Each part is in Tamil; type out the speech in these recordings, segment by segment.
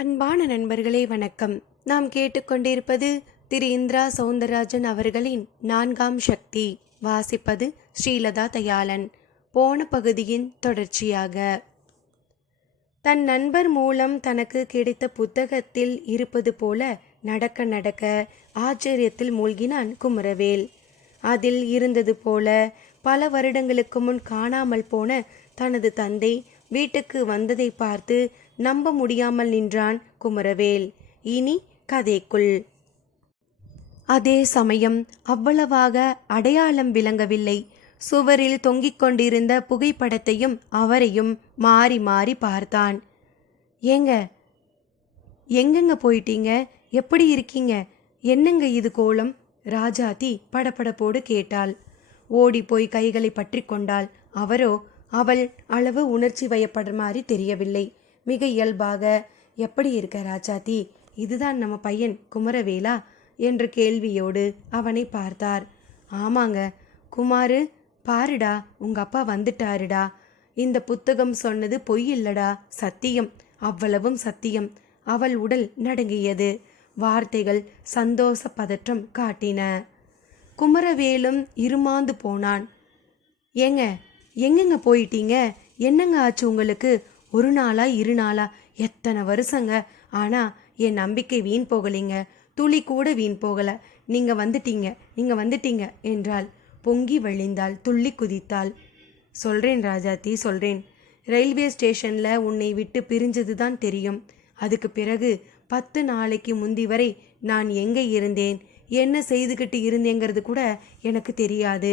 அன்பான நண்பர்களே வணக்கம். நாம் கேட்டுக்கொண்டிருப்பது திரு இந்திரா சௌந்தரராஜன் அவர்களின் 4ஆம் சக்தி. வாசிப்பது ஸ்ரீலதா தயாளன். போன பகுதியின் தொடர்ச்சியாக. தன் நண்பர் மூலம் தனக்கு கிடைத்த புத்தகத்தில் இருப்பது போல நடக்க நடக்க ஆச்சரியத்தில் மூழ்கினான் குமரவேல். அதில் இருந்தது போல பல வருடங்களுக்கு முன் காணாமல் போன தனது தந்தை வீட்டுக்கு வந்ததை பார்த்து நம்ப முடியாமல் நின்றான் குமரவேல். இனி கதைக்குள். அதே சமயம் அவ்வளவாக அடையாளம் விளங்கவில்லை. சுவரில் தொங்கிக் கொண்டிருந்த புகைப்படத்தையும் அவரையும் மாறி மாறி பார்த்தான். ஏங்க, எங்கெங்க போயிட்டீங்க? எப்படி இருக்கீங்க? என்னங்க இது கோலம்? ராஜாத்தி படபடப்போடு கேட்டாள். ஓடி போய் கைகளை பற்றி கொண்டாள். அவரோ அவள் அளவு உணர்ச்சி வயப்படுற மாதிரி தெரியவில்லை. மிக இயல்பாக, எப்படி இருக்க ராஜாத்தி? இதுதான் நம்ம பையன் குமரவேலா என்ற கேள்வியோடு அவனை பார்த்தார். ஆமாங்க குமாரு, பாருடா, உங்க அப்பா வந்துட்டாருடா. இந்த புத்தகம் சொன்னது பொய் இல்லடா, சத்தியம், அவ்வளவும் சத்தியம். அவள் உடல் நடுங்கியது. வார்த்தைகள் சந்தோஷ பதற்றம் காட்டின. குமரவேலும் இருமாந்து போனான். ஏங்க, எங்கெங்க போயிட்டீங்க? என்னங்க ஆச்சு உங்களுக்கு? ஒரு நாளா 2 நாளா? எத்தனை வருஷங்க? ஆனா என் நம்பிக்கை வீண் போகலைங்க, துளி கூட வீண் போகல. நீங்க வந்துட்டீங்க என்றாள். பொங்கி வழிந்தாள், துள்ளி குதித்தாள். சொல்றேன் ராஜாத்தி, சொல்றேன். ரயில்வே ஸ்டேஷன்ல உன்னை விட்டு பிரிஞ்சது தான் தெரியும். அதுக்கு பிறகு 10 நாளைக்கு முந்தி வரை நான் எங்கே இருந்தேன், என்ன செய்துக்கிட்டு இருந்தேங்கிறது கூட எனக்கு தெரியாது.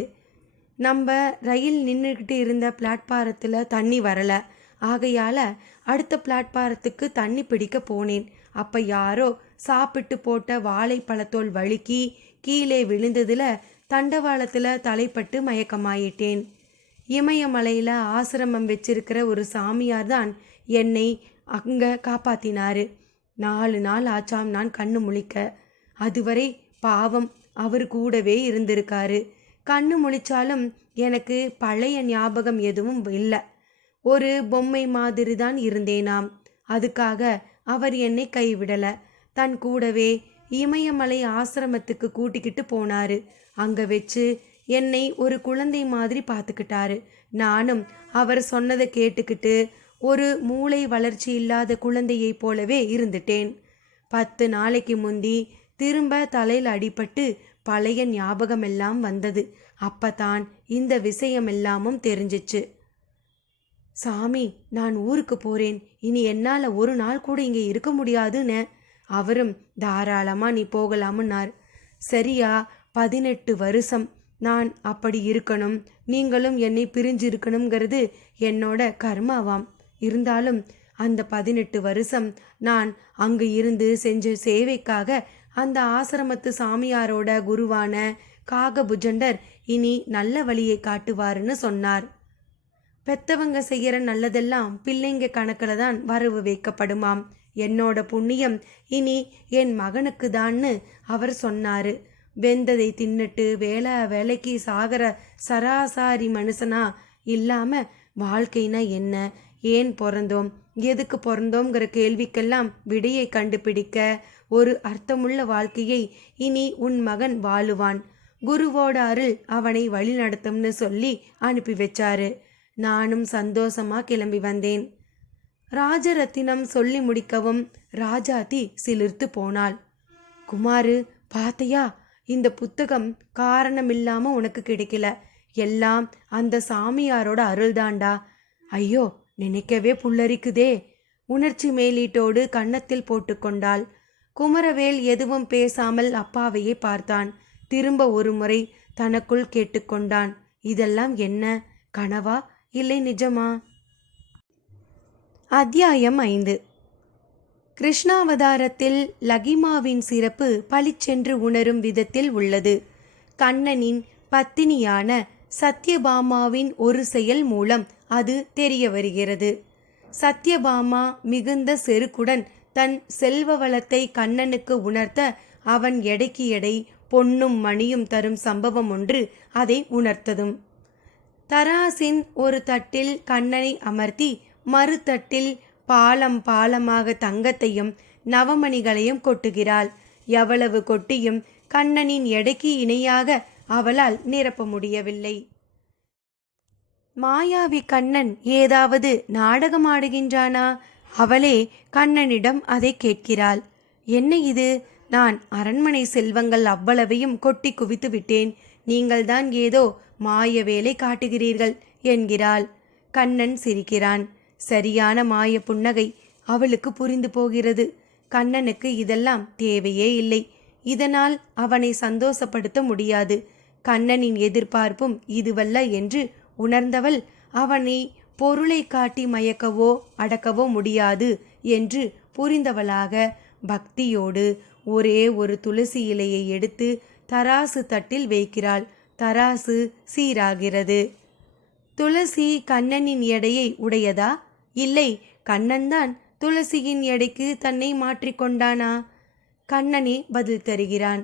நம்ம ரயில் நின்றுக்கிட்டு இருந்த பிளாட்பாரத்தில் தண்ணி வரலை. ஆகையால் அடுத்த பிளாட்பாரத்துக்கு தண்ணி பிடிக்க போனேன். அப்போ யாரோ சாப்பிட்டு போட்ட வாழைப்பழத்தோல் வழுக்கி கீழே விழுந்ததில் தண்டவாளத்தில் தலைப்பட்டு மயக்கமாயிட்டேன். இமயமலையில் ஆசிரமம் வச்சிருக்கிற ஒரு சாமியார் தான் என்னை அங்கே காப்பாத்தினாரு. 4 நாள் ஆச்சாம் நான் கண்ணு முழிக்க. அதுவரை பாவம் அவர் கூடவே இருந்திருக்காரு. கண்ணு முழிச்சாலும் எனக்கு பழைய ஞாபகம் எதுவும் இல்லை. ஒரு பொம்மை மாதிரி தான் இருந்தேனாம். அதுக்காக அவர் என்னை கைவிடலை. தன் கூடவே இமயமலை ஆசிரமத்துக்கு கூட்டிக்கிட்டு போனாரு. அங்கே வச்சு என்னை ஒரு குழந்தை மாதிரி பார்த்துக்கிட்டாரு. நானும் அவர் சொன்னதை கேட்டுக்கிட்டு ஒரு மூளை வளர்ச்சி இல்லாத குழந்தையை போலவே இருந்துட்டேன். 10 நாளைக்கு முந்தி திரும்ப தலையில் அடிபட்டு பழைய ஞாபகமெல்லாம் வந்தது. அப்பதான் இந்த விஷயமெல்லாமும் தெரிஞ்சிச்சு. சாமி, நான் ஊருக்கு போறேன். இனி என்னால் ஒரு நாள் கூட இங்கே இருக்க முடியாதுன்னு. அவரும் தாராளமாக நீ போகலாமுன்னார். சரியா 18 வருஷம் நான் அப்படி இருக்கணும், நீங்களும் என்னை பிரிஞ்சிருக்கணுங்கிறது என்னோட கர்மாவாம். இருந்தாலும் அந்த 18 வருஷம் நான் அங்கு இருந்து செஞ்ச சேவைக்காக அந்த ஆசிரமத்து சாமியாரோட குருவான காகபுஜண்டர் இனி நல்ல வழியை காட்டுவாருன்னு சொன்னார். பெத்தவங்க செய்யற நல்லதெல்லாம் பிள்ளைங்க கணக்கில் தான் வரவு வைக்கப்படுமாம். என்னோட புண்ணியம் இனி என் மகனுக்கு தான்னு அவர் சொன்னாரு. வெந்ததை தின்னுட்டு வேலைக்கு சாகிற சராசாரி மனுஷனா இல்லாம வாழ்க்கைனா என்ன, ஏன் பிறந்தோம், எதுக்கு பிறந்தோங்கிற கேள்விக்கெல்லாம் விடையை கண்டுபிடிக்க ஒரு அர்த்தமுள்ள வாழ்க்கையை இனி உன் மகன் வாழுவான். குருவோட அருள் அவனை வழி நடத்தும்னு சொல்லி அனுப்பி வச்சாரு. நானும் சந்தோஷமா கிளம்பி வந்தேன். ராஜரத்தினம் சொல்லி முடிக்கவும் ராஜாத்தி சிலிர்த்து போனாள். குமாரு, பாத்தையா, இந்த புத்தகம் காரணமில்லாம உனக்கு கிடைக்கல. எல்லாம் அந்த சாமியாரோட அருள்தாண்டா. ஐயோ, நினைக்கவே புல்லரிக்குதே. உணர்ச்சி மேலீட்டோடு கன்னத்தில் போட்டுக்கொண்டாள். குமரவேல் எதுவும் பேசாமல் அப்பாவையே பார்த்தான். திரும்ப ஒரு முறை தனக்குள் கேட்டுக்கொண்டான். இதெல்லாம் என்ன கனவா இல்லை நிஜமா? அத்தியாயம் 5. கிருஷ்ணாவதாரத்தில் லகிமாவின் சிறப்பு பளிச்சென்று உணரும் விதத்தில் உள்ளது. கண்ணனின் பத்தினியான சத்யபாமாவின் ஒரு செயல் மூலம் அது தெரிய வருகிறது. சத்யபாமா மிகுந்த செருக்குடன் தன் செல்வ வளத்தை கண்ணனுக்கு உணர்த்த அவன் எடைக்கு எடை பொன்னும் மணியும் தரும் சம்பவம் ஒன்று அதை உணர்த்ததும். தராசின் ஒரு தட்டில் கண்ணனை அமர்த்தி மறுதட்டில் பாலம் பாலமாக தங்கத்தையும் நவமணிகளையும் கொட்டுகிறாள். எவ்வளவு கொட்டியும் கண்ணனின் எடைக்கு இணையாக அவளால் நிரப்ப முடியவில்லை. மாயாவி கண்ணன் ஏதாவது நாடகம் ஆடுகின்றானா? அவளே கண்ணனிடம் அதை கேட்கிறாள். என்ன இது? நான் அரண்மனை செல்வங்கள் அவ்வளவையும் கொட்டி குவித்து விட்டேன். நீங்கள்தான் ஏதோ மாய வேலை காட்டுகிறீர்கள் என்கிறாள். கண்ணன் சிரிக்கிறான். சரியான மாய புன்னகை. அவளுக்கு புரிந்து போகிறது. கண்ணனுக்கு இதெல்லாம் தேவையே இல்லை. இதனால் அவனை சந்தோஷப்படுத்த முடியாது. கண்ணனின் எதிர்பார்ப்பும் இதுவல்ல என்று உணர்ந்தவள் அவனை பொருளை காட்டி மயக்கவோ அடக்கவோ முடியாது என்று புரிந்தவளாக பக்தியோடு ஒரே ஒரு துளசி இலையை எடுத்து தராசு தட்டில் வைக்கிறாள். தராசு சீராகிறது. துளசி கண்ணனின் எடையை உடையதா? இல்லை, கண்ணன்தான் துளசியின் எடைக்கு தன்னை மாற்றிக்கொண்டானா? கண்ணனே பதில் தருகிறான்.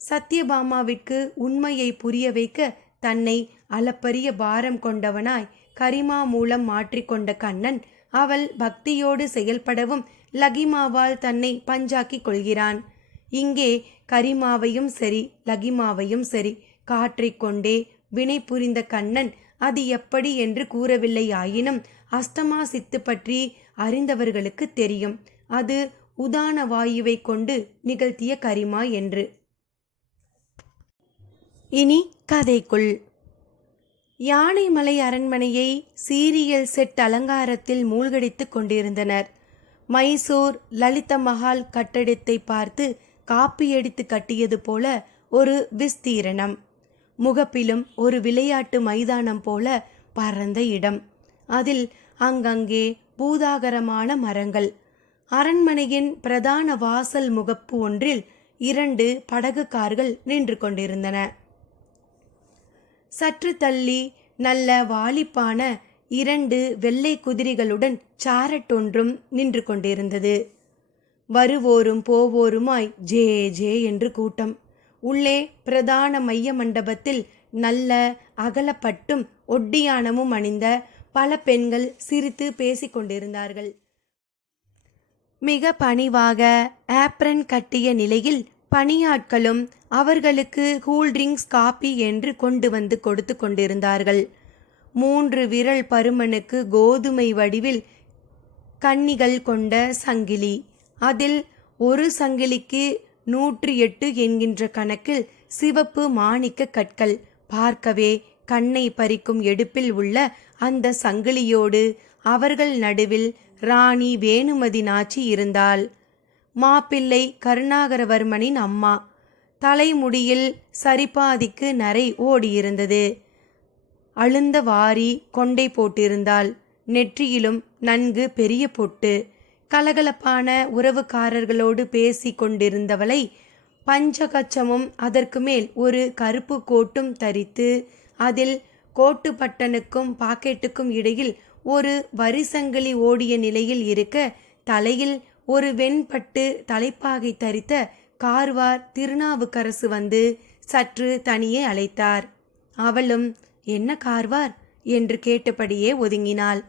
சத்யபாமாவிற்கு உண்மையை புரிய வைக்க தன்னை அளப்பரிய பாரம் கொண்டவனாய் கரிமா மூலம் மாற்றிக்கொண்ட கண்ணன் அவள் பக்தியோடு செயல்படவும் லகிமாவால் தன்னை பஞ்சாக்கிக் கொள்கிறான். இங்கே கரிமாவையும் சரி லகிமாவையும் சரி காற்றிக்கொண்டே வினை புரிந்த கண்ணன் அது எப்படி என்று கூறவில்லை. ஆயினும் அஷ்டமா சித்து பற்றி அறிந்தவர்களுக்கு தெரியும் அது உதான வாயுவை கொண்டு நிகழ்த்திய கரிமா என்று. இனி கதைக்குள். யானைமலை அரண்மனையை சீரியல் செட் அலங்காரத்தில் மூழ்கடித்து கொண்டிருந்தனர். மைசூர் லலித மஹால் கட்டடத்தை பார்த்து காப்பியடித்து கட்டியது போல ஒரு விஸ்தீரணம். முகப்பிலும் ஒரு விளையாட்டு மைதானம் போல பரந்த இடம். அதில் அங்கங்கே பூதாகரமான மரங்கள். அரண்மனையின் பிரதான வாசல் முகப்பு ஒன்றில் 2 படகு கார்கள் நின்று கொண்டிருந்தன. சற்று தள்ளி நல்ல வாலிப்பான 2 வெள்ளை குதிரைகளுடன் சாரட் ஒன்றும் நின்று கொண்டிருந்தது. வருவோரும் போவோருமாய் ஜே ஜே என்று கூட்டம். உள்ளே பிரதான மைய மண்டபத்தில் நல்ல அகலப்பட்டும் ஒட்டியானமும் அணிந்த பல பெண்கள் சிரித்து பேசிக் கொண்டிருந்தார்கள். மிக பணிவாக ஆப்ரன் கட்டிய நிலையில் பணியாட்களும் அவர்களுக்கு கூல்ட்ரிங்க்ஸ் காபி என்று கொண்டு வந்து கொடுத்து கொண்டிருந்தார்கள். 3 விரல் பருமனுக்கு கோதுமை வடிவில் கன்னிகள் கொண்ட சங்கிலி. அதில் ஒரு சங்கிலிக்கு 108 என்கின்ற கணக்கில் சிவப்பு மாணிக்க கற்கள். பார்க்கவே கண்ணை பறிக்கும் எடுப்பில் உள்ள அந்த சங்கிலியோடு அவர்கள் நடுவில் ராணி வேணுமதி நாச்சி இருந்தாள். மாப்பிள்ளை கருணாகரவர்மனின் அம்மா. தலைமுடியில் சரிபாதிக்கு நரை ஓடியிருந்தது. அழுந்த வாரி கொண்டை போட்டிருந்தாள். நெற்றியிலும் நன்கு பெரிய பொட்டு. கலகலப்பான உறவுக்காரர்களோடு பேசி கொண்டிருந்தவளை பஞ்சகச்சமும் அதற்கு மேல் ஒரு கருப்பு கோட்டும் தரித்து அதில் கோட்டு பட்டனுக்கும் பாக்கெட்டுக்கும் இடையில் ஒரு வரிசங்கிலி ஓடிய நிலையில் இருக்க தலையில் ஒரு வெண்பட்டு தலைப்பாகை தரித்த கார்வார் திருநாவுக்கரசு வந்து சற்று தனியே அழைத்தார். அவளும் என்ன கார்வார் என்று கேட்டபடியே ஒதுங்கினாள்.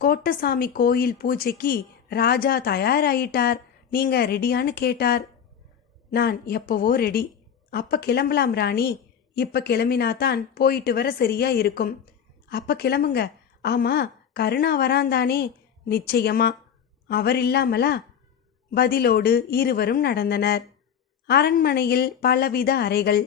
கோட்டசாமி கோயில் பூஜைக்கு ராஜா தயாராயிட்டார், நீங்க ரெடியான்னு கேட்டார். நான் எப்பவோ ரெடி. அப்ப கிளம்பலாம் ராணி. இப்ப கிளம்பினாதான் போயிட்டு வர சரியா இருக்கும். அப்ப கிளம்புங்க. ஆமா, கருணா வராந்தானே? நிச்சயமா. அவர் இல்லாமலா? பதிலோடு இருவரும் நடந்தனர். அரண்மனையில் பலவித அறைகள்.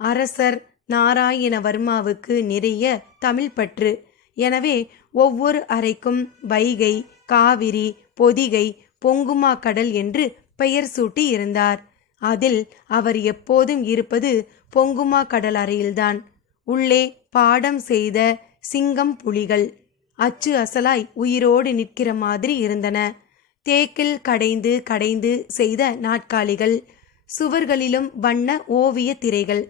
அரசர் நாராயணவர்மாவுக்கு நிறைய தமிழ் பற்று. எனவே ஒவ்வொரு அறைக்கும் வைகை, காவிரி, பொதிகை, பொங்குமா கடல் என்று பெயர் சூட்டி இருந்தார். அதில் அவர் எப்போதும் இருப்பது பொங்குமா கடல் அறையில்தான். உள்ளே பாடம் செய்த சிங்கம் புலிகள் அச்சு அசலாய் உயிரோடு நிற்கிற மாதிரி இருந்தன. தேக்கில் கடைந்து கடைந்து செய்த நாட்காலிகள். சுவர்களிலும் வண்ண ஓவிய திரைகள்.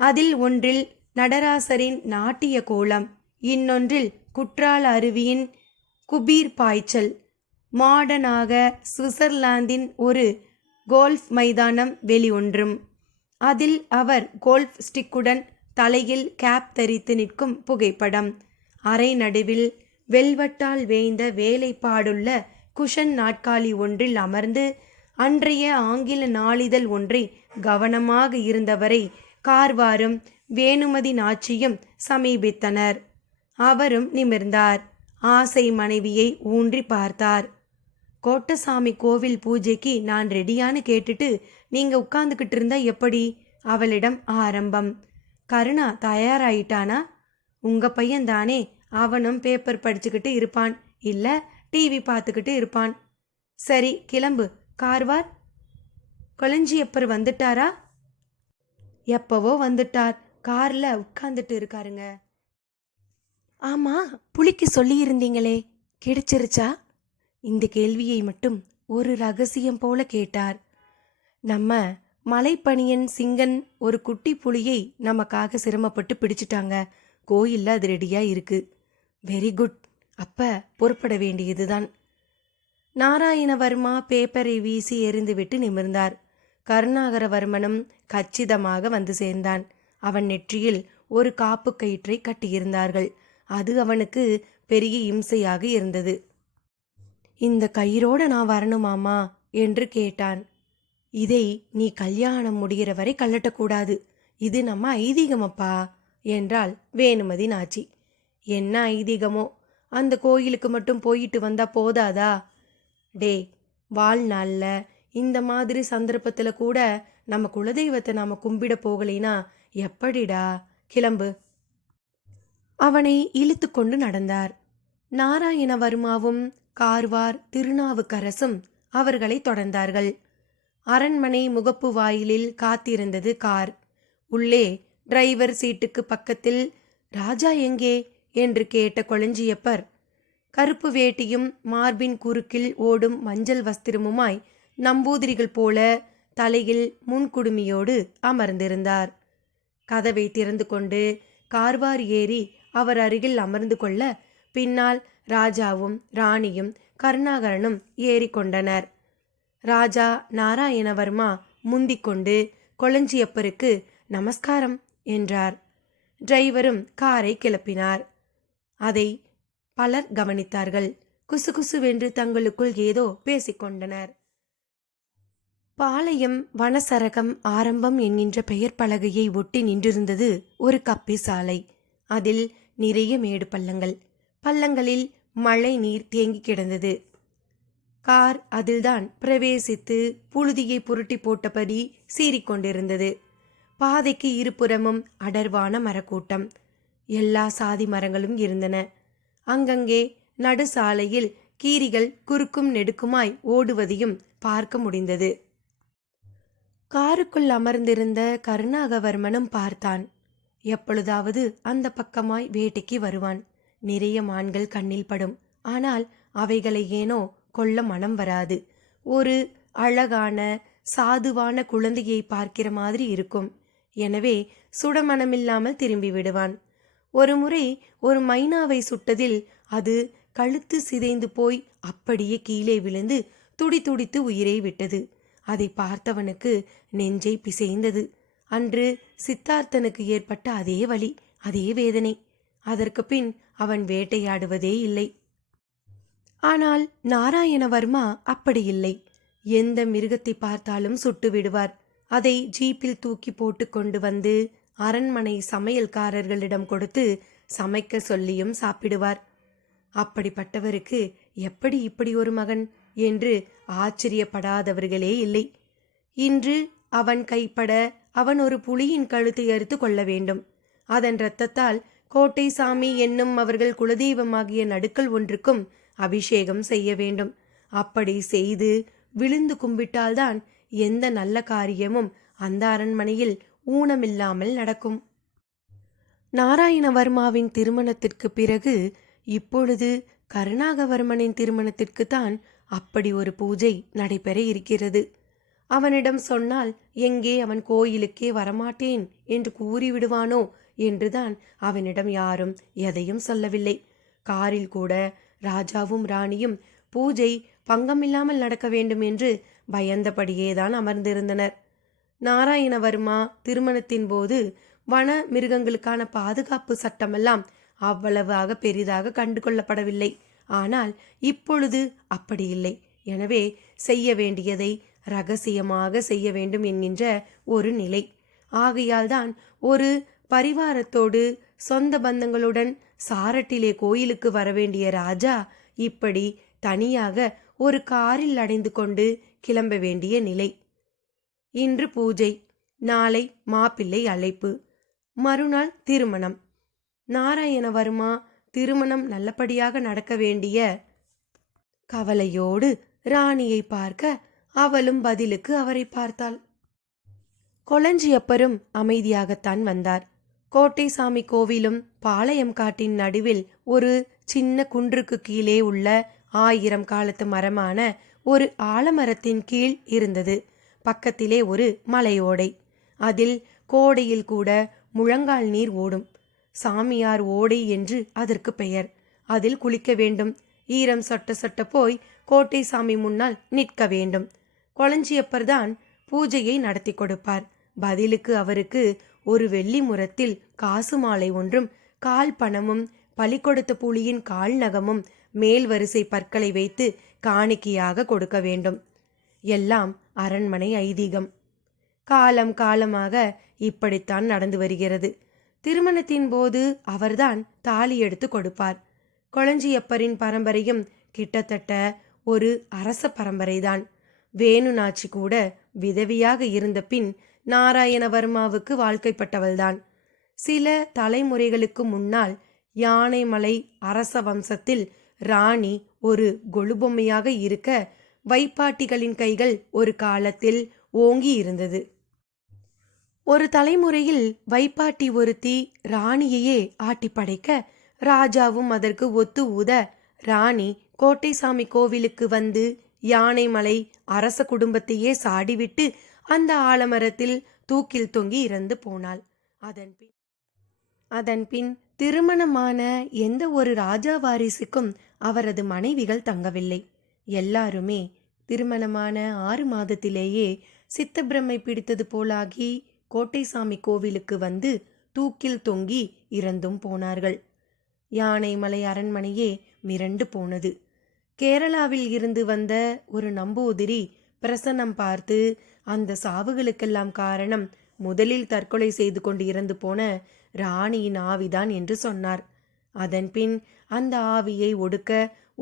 அதில் ஒன்றில் நடராசரின் நாட்டிய கோலம், இன்னொன்றில் குற்றால அருவியின் குபீர் பாய்ச்சல். மாடனாக சுவிட்சர்லாந்தின் ஒரு கோல்ஃப் மைதானம் வெளி ஒன்றும். அதில் அவர் கோல்ஃப் ஸ்டிக்குடன் தலையில் கேப் தரித்து நிற்கும் புகைப்படம். அறை நடுவில் வெல்வட்டால் வேய்ந்த வேலைப்பாடுள்ள குஷன் நாற்காலி ஒன்றில் அமர்ந்து அன்றைய ஆங்கில நாளிதழ் ஒன்றை கவனமாக இருந்தவரை கார்வாரும் வேணுமதி நாச்சியும் சமீபித்தனர். அவரும் நிமிர்ந்தார். ஆசை மனைவியை ஊன்றி பார்த்தார். கோட்டசாமி கோவில் பூஜைக்கு நான் ரெடியான்னு கேட்டுட்டு நீங்க உட்கார்ந்துக்கிட்டு இருந்தா எப்படி? அவளிடம் ஆரம்பம். கருணா தயாராயிட்டானா? உங்க பையன் தானே, அவனும் பேப்பர் படிச்சுக்கிட்டு இருப்பான், இல்ல டிவி பார்த்துக்கிட்டு இருப்பான். சரி கிளம்பு. கார்வார் கொளஞ்சியப்பர் வந்துட்டாரா? எப்பவோ வந்துட்டார், கார்ல உட்கார்ந்துட்டு இருக்காருங்க. ஆமா, புலிக்கு சொல்லியிருந்தீங்களே, கிடைச்சிருச்சா? இந்த கேள்வியை மட்டும் ஒரு ரகசியம் போல கேட்டார். நம்ம மலைப்பணியன் சிங்கன் ஒரு குட்டி புலியை நமக்காக சிரமப்பட்டு பிடிச்சிட்டாங்க. கோயில்ல அது ரெடியா இருக்கு. Very good. அப்ப புறப்பட வேண்டியதுதான். நாராயணவர்மா பேப்பரை வீசி எறிந்துவிட்டு நிமிர்ந்தார். கருணாகரவர்மனும் கச்சிதமாக வந்து சேர்ந்தான். அவன் நெற்றியில் ஒரு காப்பு கயிற்றை கட்டியிருந்தார்கள். அது அவனுக்கு பெரிய இம்சையாக இருந்தது. இந்த கயிறோட நான் வரணுமாமா என்று கேட்டான். இதை நீ கல்யாணம் முடிகிற வரை கழட்டக்கூடாது. இது நம்ம ஐதீகமப்பா என்றாள் வேணுமதி நாச்சி. என்ன ஐதீகமோ, அந்த கோயிலுக்கு மட்டும் போயிட்டு வந்தா போதாதா? டே, வாழ்நாள்ல இந்த மாதிரி சந்தர்ப்பத்துல கூட நம்ம குலதெய்வத்தை நாம கும்பிட போகலைனா எப்படிடா? கிளம்பு. அவனை இழுத்து கொண்டு நடந்தார். நாராயணவர்மாவும் கார்வார் திருநாவுக்கரசும் அவர்களை தொடர்ந்தார்கள். அரண்மனை முகப்பு வாயிலில் காத்திருந்தது கார். உள்ளே டிரைவர் சீட்டுக்கு பக்கத்தில் ராஜா எங்கே என்று கேட்ட கொளஞ்சியப்பர் கருப்பு வேட்டியும் மார்பின் குறுக்கில் ஓடும் மஞ்சள் வஸ்திரமுமாய் நம்பூதிரிகள் போல தலையில் முன்குடுமியோடு அமர்ந்திருந்தார். கதவை திறந்து கொண்டு கார்வார் ஏறி அவர் அருகில் அமர்ந்து கொள்ள பின்னால் ராஜாவும் ராணியும் கருணாகரனும் ஏறிக்கொண்டனர். ராஜா நாராயணவர்மா முந்திக்கொண்டு கொளஞ்சியப்பருக்கு நமஸ்காரம் என்றார். டிரைவரும் காரை கிளப்பினார். அதை பலர் கவனித்தார்கள். குசுகுசுவென்று தங்களுக்குள் ஏதோ பேசிக்கொண்டனர். பாளையம் வனசரகம் ஆரம்பம் என்கின்ற பெயர் பலகையை ஒட்டி நின்றிருந்தது ஒரு கப்பி சாலை. அதில் நிறைய மேடு பள்ளங்கள், பள்ளங்களில் மழை நீர் தேங்கி கிடந்தது. கார் அதில்தான் பிரவேசித்து புழுதியை புரட்டி போட்டபடி சீறிக்கொண்டிருந்தது. பாதைக்கு இருபுறமும் அடர்வான மரக்கூட்டம். எல்லா சாதி மரங்களும் இருந்தன. அங்கங்கே நடு சாலையில் கீரிகள் குறுக்கும் நெடுக்குமாய் ஓடுவதையும் பார்க்க முடிந்தது. காருக்குள் அமர்ந்திருந்த கருணாகவர்மனும் பார்த்தான். எப்பொழுதாவது அந்த பக்கமாய் வேட்டைக்கு வருவான். நிறைய மான்கள் கண்ணில் படும். ஆனால் அவைகளை ஏனோ கொல்ல மனம் வராது. ஒரு அழகான சாதுவான குழந்தையை பார்க்கிற மாதிரி இருக்கும். எனவே சுடமனமில்லாமல் திரும்பி விடுவான். ஒரு முறை ஒரு மைனாவை சுட்டதில் அது கழுத்து சிதைந்து போய் அப்படியே கீழே விழுந்து துடி துடித்து உயிரை விட்டது. அதை பார்த்தவனுக்கு நெஞ்சை பிசைந்தது. அன்று சித்தார்த்தனுக்கு ஏற்பட்ட அதே வலி, அதே வேதனை. அதற்கு பின் அவன் வேட்டையாடுவதே இல்லை. ஆனால் நாராயணவர்மா அப்படி இல்லை. எந்த மிருகத்தை பார்த்தாலும் சுட்டு விடுவார். அதை ஜீப்பில் தூக்கி போட்டு கொண்டு வந்து அரண்மனை சமையல்காரர்களிடம் கொடுத்து சமைக்க சொல்லியும் சாப்பிடுவார். அப்படிப்பட்டவருக்கு எப்படி இப்படி ஒரு மகன் என்று ஆச்சரியப்படாதவர்களே இல்லை. இன்று அவன் கைப்பட அவன் ஒரு புலியின் கழுத்தை அறுத்து கொள்ள வேண்டும். அதன் இரத்தத்தால் கோட்டை சாமி என்னும் அவர்கள் குலதெய்வமாகிய நடுக்கல் ஒன்றுக்கும் அபிஷேகம் செய்ய வேண்டும். அப்படி செய்து விழுந்து கும்பிட்டால்தான் எந்த நல்ல காரியமும் அந்த அரண்மனையில் ஊனமில்லாமல் நடக்கும். நாராயணவர்மாவின் திருமணத்திற்கு பிறகு இப்பொழுது கருணாகவர்மனின் திருமணத்திற்குத்தான் அப்படி ஒரு பூஜை நடைபெற இருக்கிறது. அவனிடம் சொன்னால் எங்கே அவன் கோயிலுக்கே வரமாட்டேன் என்று கூறிவிடுவானோ என்றுதான் அவனிடம் யாரும் எதையும் சொல்லவில்லை. காரில் கூட ராஜாவும் ராணியும் பூஜை பங்கமில்லாமல் நடக்க வேண்டும் என்று பயந்தபடியேதான் அமர்ந்திருந்தனர். நாராயணவர்மா திருமணத்தின் போது வன மிருகங்களுக்கான பாதுகாப்பு சட்டமெல்லாம் அவ்வளவாக பெரிதாக கண்டு கொள்ளப்படவில்லை. ஆனால் இப்பொழுது அப்படி இல்லை. எனவே செய்ய வேண்டியதை ரகசியமாக செய்ய வேண்டும் என்கின்ற ஒரு நிலை. ஆகையால்தான் ஒரு பரிவாரத்தோடு சொந்த பந்தங்களுடன் சாரட்டிலே கோயிலுக்கு வரவேண்டிய ராஜா இப்படி தனியாக ஒரு காரில் அடைந்து கொண்டு கிளம்ப வேண்டிய நிலை. இன்று பூஜை, நாளை மாப்பிள்ளை அழைப்பு, மறுநாள் திருமணம். நாராயணவர்மா திருமணம் நல்லபடியாக நடக்க வேண்டிய கவலையோடு ராணியை பார்க்க அவளும் பதிலுக்கு அவரை பார்த்தாள். கொளஞ்சியப்பரும் அமைதியாகத்தான் வந்தார். கோட்டை சாமி கோவிலும் பாளையம் காட்டின் நடுவில் ஒரு சின்ன குன்றுக்கு கீழே உள்ள 1000 காலத்து மரமான ஒரு ஆலமரத்தின் கீழ் இருந்தது. பக்கத்திலே ஒரு மலையோடை. அதில் கோடையில் கூட முழங்கால் நீர் ஓடும். சாமியார் ஓடை என்று அதற்கு பெயர். அதில் குளிக்க வேண்டும். ஈரம் சொட்ட சொட்ட போய் கோட்டை சாமி முன்னால் நிற்க வேண்டும். கொளஞ்சியப்பர்தான் பூஜையை நடத்தி கொடுப்பார். பதிலுக்கு அவருக்கு ஒரு வெள்ளி முரத்தில் காசு மாலை ஒன்றும், கால் பணமும், பலி கொடுத்த புலியின் கால் நகமும், மேல் வரிசை பற்களை வைத்து காணிக்கையாக கொடுக்க வேண்டும். எல்லாம் அரண்மனை ஐதீகம். காலம் காலமாக இப்படித்தான் நடந்து வருகிறது. திருமணத்தின் போது அவர்தான் தாலி எடுத்து கொடுப்பார். கொளஞ்சியப்பரின் பரம்பரையும் கிட்டத்தட்ட ஒரு அரச பரம்பரைதான். வேணுநாச்சி கூட விதவியாக இருந்த பின் நாராயணவர்மாவுக்கு வாழ்க்கைப்பட்டவள்தான். சில தலைமுறைகளுக்கு முன்னால் யானைமலை அரச வம்சத்தில் ராணி ஒரு கொலுபொம்மையாக இருக்க வைப்பாட்டிகளின் கைகள் ஒரு காலத்தில் ஓங்கி இருந்தது. ஒரு தலைமுறையில் வைப்பாட்டி ஒருத்தி ராணியையே ஆட்டி படைக்க ராஜாவும் அதற்கு ஒத்து ஊத ராணி கோட்டைசாமி கோவிலுக்கு வந்து யானைமலை அரச குடும்பத்தையே சாடிவிட்டு அந்த ஆலமரத்தில் தூக்கில் தொங்கி இறந்து போனாள். அதன்பின் திருமணமான எந்த ஒரு ராஜா வாரிசுக்கும் அவரது மனைவிகள் தங்கவில்லை. எல்லாருமே திருமணமான 6 மாதத்திலேயே சித்தப்பிரமை பிடித்தது போலாகி கோட்டைசாமி கோவிலுக்கு வந்து தூக்கில் தொங்கி இறந்தும் போனார்கள். யானைமலை அரண்மனையே மிரண்டு போனது. கேரளாவில் இருந்து வந்த ஒரு நம்பூதிரி பிரசன்னம் பார்த்து அந்த சாவுகளுக்கெல்லாம் காரணம் முதலில் தற்கொலை செய்து கொண்டு இறந்து போன ராணியின் ஆவிதான் என்று சொன்னார். அதன்பின் அந்த ஆவியை ஒடுக்க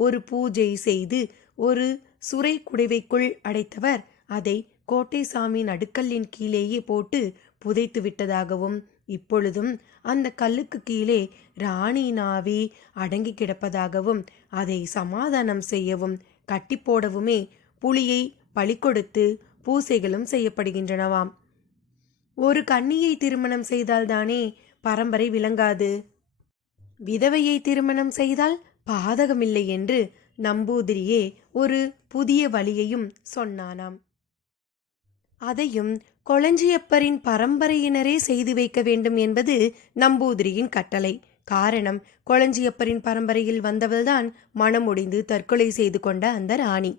ஒரு பூஜை செய்து ஒரு சுரை குடைவைக்குள் அடைத்தவர் அதை கோட்டைசாமி நடுக்கல்லின் கீழேயே போட்டு புதைத்து விட்டதாகவும், இப்பொழுதும் அந்த கல்லுக்கு கீழே ராணியின் ஆவி அடங்கி கிடப்பதாகவும், அதை சமாதானம் செய்யவும் கட்டி போடவுமே புலியை பலி கொடுத்து பூசைகளும் செய்யப்படுகின்றனவாம். ஒரு கன்னியை திருமணம் செய்தால்தானே பரம்பரை விளங்காது. விதவையை திருமணம் செய்தால் பாதகமில்லை என்று நம்பூதிரியே ஒரு புதிய வழியையும் சொன்னானாம். அதையும் கொளஞ்சியப்பரின் பரம்பரையினரே செய்து வைக்க வேண்டும் என்பது நம்பூதிரியின் கட்டளை. காரணம், கொளஞ்சியப்பரின் பரம்பரையில் வந்தவள்தான் மனமுடிந்து தற்கொலை செய்து கொண்ட அந்த ராணி.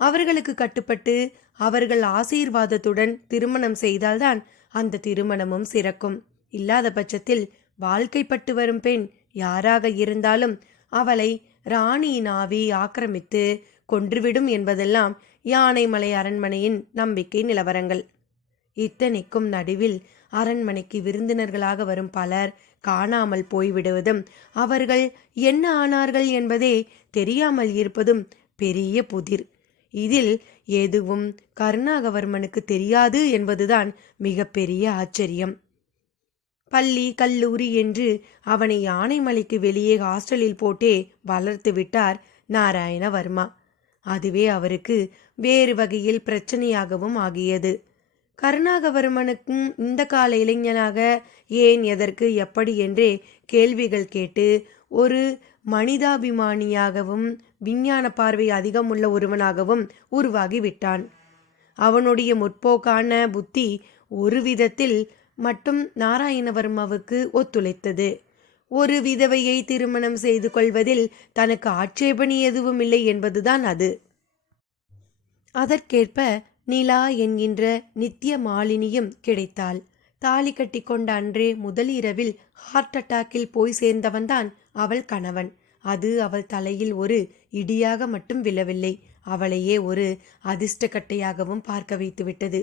அவர்களுக்கு கட்டுப்பட்டு அவர்கள் ஆசீர்வாதத்துடன் திருமணம் செய்தால்தான் அந்த திருமணமும் சிறக்கும். இல்லாத பட்சத்தில் வாழ்க்கைப்பட்டு வரும் பெண் யாராக இருந்தாலும் அவளை ராணியின் ஆவி ஆக்கிரமித்து கொன்றுவிடும் என்பதெல்லாம் யானைமலை அரண்மனையின் நம்பிக்கை நிலவரங்கள். இத்தனைக்கும் நடுவில் அரண்மனைக்கு விருந்தினர்களாக வரும் பலர் காணாமல் போய்விடுவதும், அவர்கள் என்ன ஆனார்கள் என்பதே தெரியாமல் இருப்பதும் பெரிய புதிர். இதில் எதுவும் கருணாகவர்மனுக்கு தெரியாது என்பதுதான் மிகப்பெரிய ஆச்சரியம். பள்ளி கல்லூரி என்று அவனை யானைமலைக்கு வெளியே ஹாஸ்டலில் போட்டே வளர்த்து விட்டார் நாராயணவர்மா. அதுவே அவருக்கு வேறு வகையில் பிரச்சனையாகவும் ஆகியது. கருணாகவர்மனுக்கும் இந்த கால இளைஞனாக ஏன், எதற்கு, எப்படி என்றே கேள்விகள் கேட்டு ஒரு மனிதாபிமானியாகவும் விஞ்ஞான பார்வை அதிகமுள்ள ஒருவனாகவும் உருவாகிவிட்டான். அவனுடைய முற்போக்கான புத்தி ஒரு விதத்தில் மட்டும் நாராயணவர்மாவுக்கு ஒத்துழைத்தது. ஒரு விதவையை திருமணம் செய்து கொள்வதில் தனக்கு ஆட்சேபணி எதுவும் இல்லை என்பதுதான் அது. அதற்கேற்ப நிலா என்கின்ற நித்திய மாலினியும் கிடைத்தாள். தாலி கட்டி கொண்ட அன்றே முதல் இரவில் ஹார்ட் அட்டாக்கில் போய் சேர்ந்தவன்தான் அவள் கணவன். அது அவள் தலையில் ஒரு இடியாக மட்டும் விழவில்லை, அவளையே ஒரு அதிர்ஷ்டக்கட்டையாகவும் பார்க்க வைத்துவிட்டது.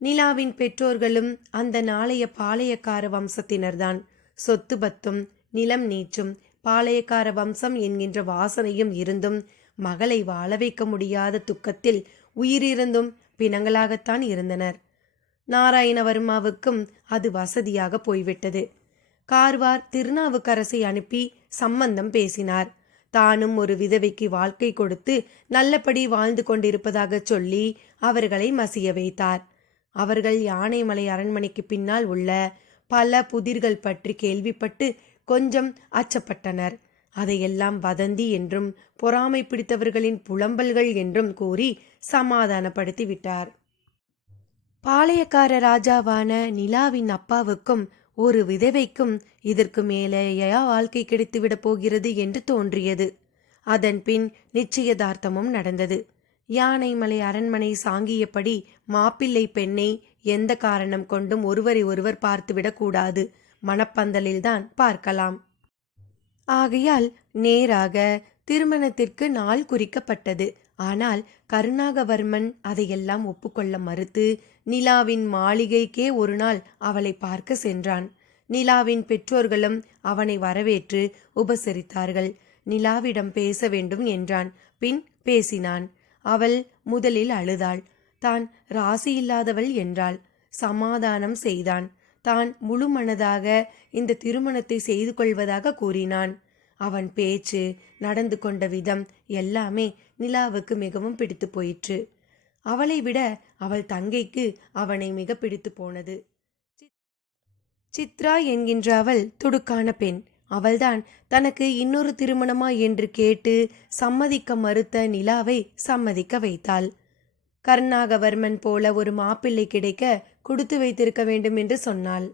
நிலாவின் பெற்றோர்களும் அந்த நாளைய பாளையக்கார வம்சத்தினர்தான். சொத்து பத்தும் நிலம் நீச்சும் பாளையக்கார வம்சம் என்கின்ற வாசனையும் இருந்தும் மகளை வாழ வைக்க முடியாத துக்கத்தில் உயிரிருந்தும் பிணங்களாகத்தான் இருந்தனர். நாராயணவர்மாவுக்கும் அது வசதியாக போய்விட்டது. கார்வார் திருநாவுக்கரசை அனுப்பி சம்பந்தம் பேசினார். தானும் ஒரு விதவைக்கு வாழ்க்கை கொடுத்து நல்லபடி வாழ்ந்து கொண்டிருப்பதாக சொல்லி அவர்களை மசிய வைத்தார். அவர்கள் யானைமலை அரண்மனைக்கு பின்னால் உள்ள பல புதிர்கள் பற்றி கேள்விப்பட்டு கொஞ்சம் அச்சப்பட்டனர். அதையெல்லாம் வதந்தி என்றும் பொறாமை பிடித்தவர்களின் புலம்பல்கள் என்றும் கூறி சமாதானப்படுத்தி விட்டார். பாளையக்கார ராஜாவான நிலாவின் அப்பாவுக்கும் ஒரு விதவைக்கும் இதற்கு மேலேயா வாழ்க்கை கிடைத்துவிடப் போகிறது என்று தோன்றியது. அதன் பின் நிச்சயதார்த்தமும் நடந்தது. யானைமலை அரண்மனை சாங்கியபடி மாப்பிள்ளை பெண்ணை எந்த காரணம் கொண்டும் ஒருவரை ஒருவர் பார்த்துவிடக்கூடாது, மணப்பந்தலில்தான் பார்க்கலாம். ஆகையால் நேராக திருமணத்திற்கு நாள் குறிக்கப்பட்டது. ஆனால் கருணாகவர்மன் அதையெல்லாம் ஒப்புக்கொள்ள மறுத்து நிலாவின் மாளிகைக்கே ஒரு நாள் அவளை பார்க்க சென்றான். நிலாவின் பெற்றோர்களும் அவனை வரவேற்று உபசரித்தார்கள். நிலாவிடம் பேச வேண்டும் என்றான். பின் பேசினான். அவள் முதலில் அழுதாள். தான் ராசியில்லாதவள் என்றாள். சமாதானம் செய்தான். தான் முழு மனதாக இந்த திருமணத்தை செய்து கொள்வதாக கூறினான். அவன் பேச்சு, நடந்து கொண்ட விதம் எல்லாமே நிலாவுக்கு மிகவும் பிடித்து போயிற்று. அவளை விட அவள் தங்கைக்கு அவனை மிக பிடித்து போனது. சித்ரா என்கின்ற அவள் துடுக்கான பெண். அவள்தான் தனக்கு இன்னொரு திருமணமா என்று கேட்டு சம்மதிக்க மறுத்த நிலாவை சம்மதிக்க வைத்தாள். கருணாகவர்மன் போல ஒரு மாப்பிள்ளை கிடைக்க கொடுத்து வைத்திருக்க வேண்டும் என்று சொன்னாள்.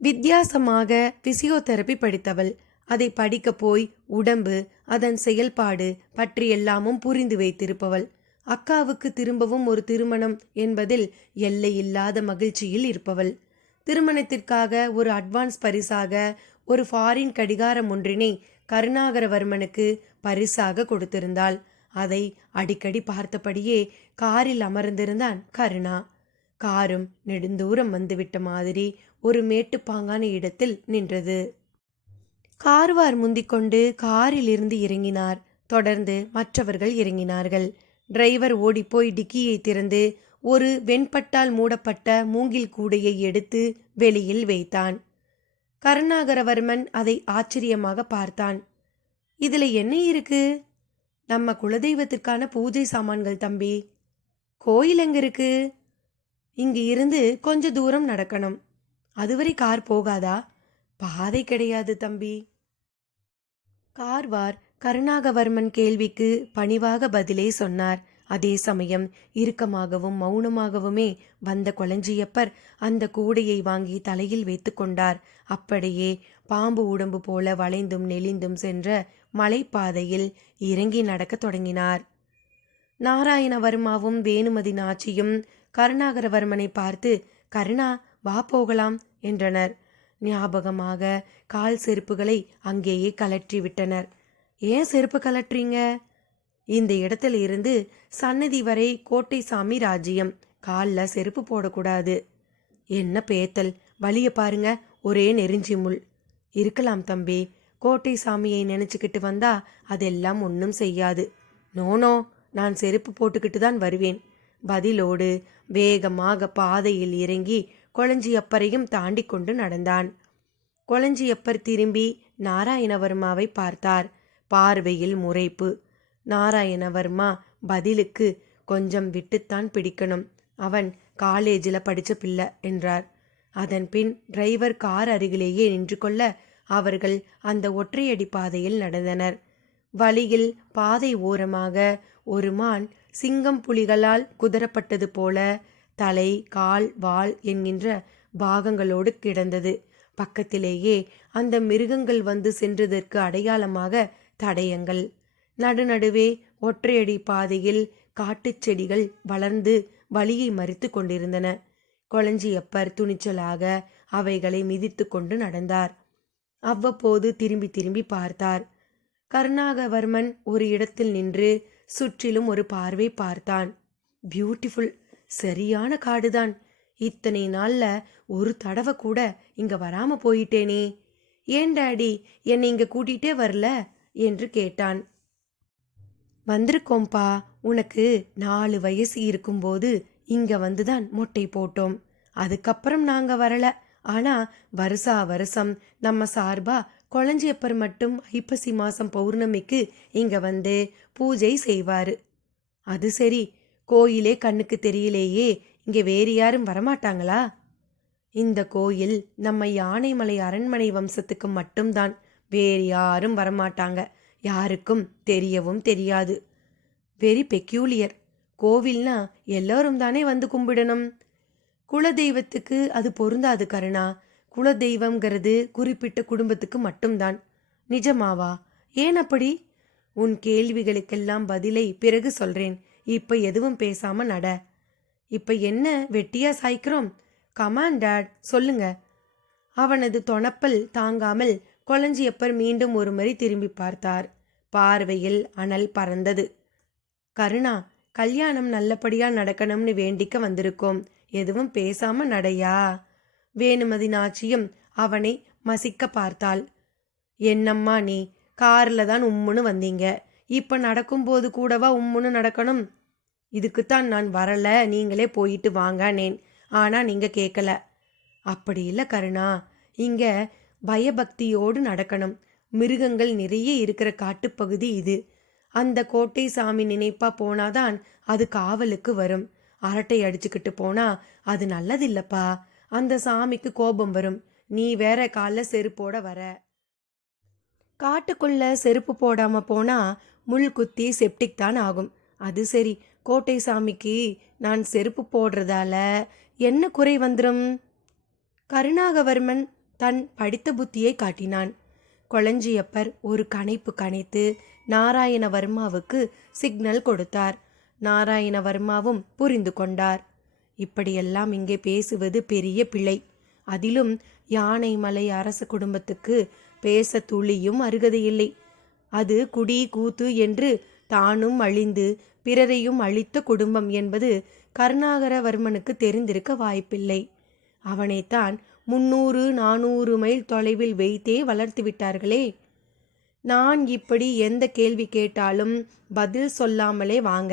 வித்தியாசமாக பிசியோதெரபி படித்தவள். அதை படிக்க போய் உடம்பு, அதன் செயல்பாடு பற்றியெல்லாமும் புரிந்து வைத்திருப்பவள். அக்காவுக்கு திரும்பவும் ஒரு திருமணம் என்பதில் எல்லையில்லாத மகிழ்ச்சியில் இருப்பவள். திருமணத்திற்காக ஒரு அட்வான்ஸ் பரிசாக ஒரு ஃபாரின் கடிகாரம் ஒன்றினை கருணாகரவர்மனுக்கு பரிசாக கொடுத்திருந்தாள். அதை அடிக்கடி பார்த்தபடியே காரில் அமர்ந்திருந்தான் கருணா. காரும் நெடுந்தூரம் வந்துவிட்ட மாதிரி ஒரு மேட்டுப்பாங்கான இடத்தில் நின்றது. கார்வார் முந்திக்கொண்டு காரில் இருந்து இறங்கினார். தொடர்ந்து மற்றவர்கள் இறங்கினார்கள். டிரைவர் ஓடிப்போய் டிக்கியை திறந்து ஒரு வெண்பட்டால் மூடப்பட்ட மூங்கில் கூடையை எடுத்து வெளியில் வைத்தான். கருணாகரவர்மன் அதை ஆச்சரியமாக பார்த்தான். இதுல என்ன இருக்கு? நம்ம குலதெய்வத்திற்கான பூஜை சாமான்கள் தம்பி. கோயில் எங்க இருக்கு? இங்கு இருந்து கொஞ்ச தூரம் நடக்கணும். அதுவரை கார் போகாதா? பாதை கிடையாது தம்பி. கார்வார் கருணாகவர்மன் கேள்விக்கு பணிவாக பதிலே சொன்னார். அதே சமயம் இறுக்கமாகவும் மௌனமாகவுமே வந்த கொளஞ்சியப்பர் அந்த கூடையை வாங்கி தலையில் வைத்து கொண்டார். அப்படியே பாம்பு உடம்பு போல வளைந்தும் நெளிந்தும் சென்ற மலைப்பாதையில் இறங்கி நடக்க தொடங்கினார். நாராயணவர்மாவும் வேணுமதி நாச்சியும் கருணாகரவர்மனை பார்த்து, கருணா வா போகலாம் என்றனர். ஞாபகமாக கால் செருப்புகளை அங்கேயே கலற்றி விட்டனர். ஏன் செருப்பு கலற்றீங்க? இந்த இடத்துல இருந்து சன்னதி வரை கோட்டை சாமி ராஜ்யம், காலில் செருப்பு போடக்கூடாது. என்ன பேத்தல், வழிய பாருங்க, ஒரே நெருஞ்சி முள். இருக்கலாம் தம்பி, கோட்டை சாமியை நினைச்சுக்கிட்டு வந்தா அதெல்லாம் ஒன்றும் செய்யாது. நோனோ, நான் செருப்பு போட்டுக்கிட்டு தான் வருவேன். பதிலோடு வேகமாக பாதையில் இறங்கி கொளஞ்சியப்பரையும் தாண்டி கொண்டு நடந்தான். கொளஞ்சியப்பர் திரும்பி நாராயணவர்மாவை பார்த்தார். பார்வையில் முறைப்பு. நாராயணவர்மா பதிலுக்கு கொஞ்சம் விட்டுத்தான் பிடிக்கணும், அவன் காலேஜில் படித்த பிள்ளை என்றார். அதன் பின் டிரைவர் கார் அருகிலேயே நின்று கொள்ள அவர்கள் அந்த ஒற்றையடி பாதையில் நடந்தனர். வழியில் பாதை ஓரமாக ஒரு மான் சிங்கம் புலிகளால் குதறப்பட்டது போல தலை, கால், வால் என்கின்ற பாகங்களோடு கிடந்தது. பக்கத்திலேயே அந்த மிருகங்கள் வந்து சென்றதற்கு அடையாளமாக தடயங்கள். நடுநடுவே ஒற்றையடி பாதையில் காட்டுச் செடிகள் வளர்ந்து வழியை மறித்து கொண்டிருந்தன. கொளஞ்சியப்பர் துணிச்சலாக அவைகளை மிதித்து கொண்டு நடந்தார். அவ்வப்போது திரும்பி திரும்பி பார்த்தார். கருணாகவர்மன் ஒரு இடத்தில் நின்று சுற்றிலும் ஒரு பார்வை பார்த்தான். பியூட்டிஃபுல், சரியான காடுதான். இத்தனை நாள்ல ஒரு தடவை கூட இங்க வராம போயிட்டேனே. ஏன் டாடி என்னை இங்க கூட்டிகிட்டே வரல என்று கேட்டான். வந்திருக்கோம்பா, உனக்கு 4 வயசு இருக்கும்போது இங்க வந்துதான் மொட்டை போட்டோம். அதுக்கப்புறம் நாங்க வரல. ஆனா வருஷா வருஷம் நம்ம சார்பா கொளஞ்சியப்பர் மட்டும் ஐப்பசி மாசம் பௌர்ணமிக்கு இங்க வந்து பூஜை செய்வாரு. அது சரி, கோயிலே கண்ணுக்கு தெரியலேயே, இங்க வேறு யாரும் வரமாட்டாங்களா? இந்த கோயில் நம்ம யானைமலை அரண்மனை வம்சத்துக்கு மட்டும்தான், வேறு யாரும் வரமாட்டாங்க. யாருக்கும் தெரியவும் தெரியாது. Very peculiar. கோவில்னா எல்லோரும் தானே வந்து கும்பிடணும். குலதெய்வத்துக்கு அது பொருந்தாது கருணா. குலதெய்வம்ங்கிறது குறிப்பிட்ட குடும்பத்துக்கு மட்டும்தான். நிஜமாவா? ஏன் அப்படி? உன் கேள்விகளுக்கெல்லாம் பதிலை பிறகு சொல்றேன். இப்ப எதுவும் பேசாம நட. இப்ப என்ன வெட்டியா சாய்க்கிறோம்? கமான் டாட், சொல்லுங்க. அவனது தொணப்பல் தாங்காமல் கொளஞ்சியப்பர் மீண்டும் ஒரு முறை திரும்பி பார்த்தார். பார்வையில் அனல் பறந்தது. கருணா, கல்யாணம் நல்லபடியா நடக்கணும்னு வேண்டிக்க வந்திருக்கோம். எதுவும் பேசாம நடையா? வேணுமதி நாச்சியும் அவனை மசிக்க பார்த்தாள். என்னம்மா நீ, கார்ல தான் உம்முன்னு வந்தீங்க, இப்ப நடக்கும்போது கூடவா உம்முன்னு நடக்கணும்? இதுக்குத்தான் நான் வரல, நீங்களே போயிட்டு வாங்கனேன். ஆனா நீங்க கேட்கல. அப்படி இல்லை கருணா, இங்க பயபக்தியோடு நடக்கணும். மிருகங்கள் நிறைய இருக்கிற காட்டுப்பகுதி இது. அந்த கோட்டை சாமி நினைப்பா போனாதான் அது காவலுக்கு வரும். அரட்டை அடிச்சுக்கிட்டு போனா அது நல்லதில்லப்பா. அந்த சாமிக்கு கோபம் வரும். நீ வேற காலில் செருப்போட வர. காட்டுக்குள்ள செருப்பு போடாம போனா முள் குத்தி செப்டிக் தான் ஆகும். அது சரி, கோட்டை சாமிக்கு நான் செருப்பு போடுறதால என்ன குறை வந்துடும்? கருணாகவர்மன் தன் படித்த புத்தியை காட்டினான். கொளஞ்சியப்பர் ஒரு கணைப்பு கணைத்து நாராயணவர்மாவுக்கு சிக்னல் கொடுத்தார். நாராயணவர்மாவும் புரிந்து கொண்டார். இப்படியெல்லாம் இங்கே பேசுவது பெரிய பிழை. அதிலும் யானைமலை அரச குடும்பத்துக்கு பேச துளியும் அருகதையில்லை. அது குடி கூத்து என்று தானும் அழிந்து பிறரையும் அழித்த குடும்பம் என்பது கருணாகரவர்மனுக்கு தெரிந்திருக்க வாய்ப்பில்லை. அவனைத்தான் 300-400 மைல் தொலைவில் வைத்தே வளர்த்து விட்டார்களே. நான் இப்படி எந்த கேள்வி கேட்டாலும் பதில் சொல்லாமலே வாங்க,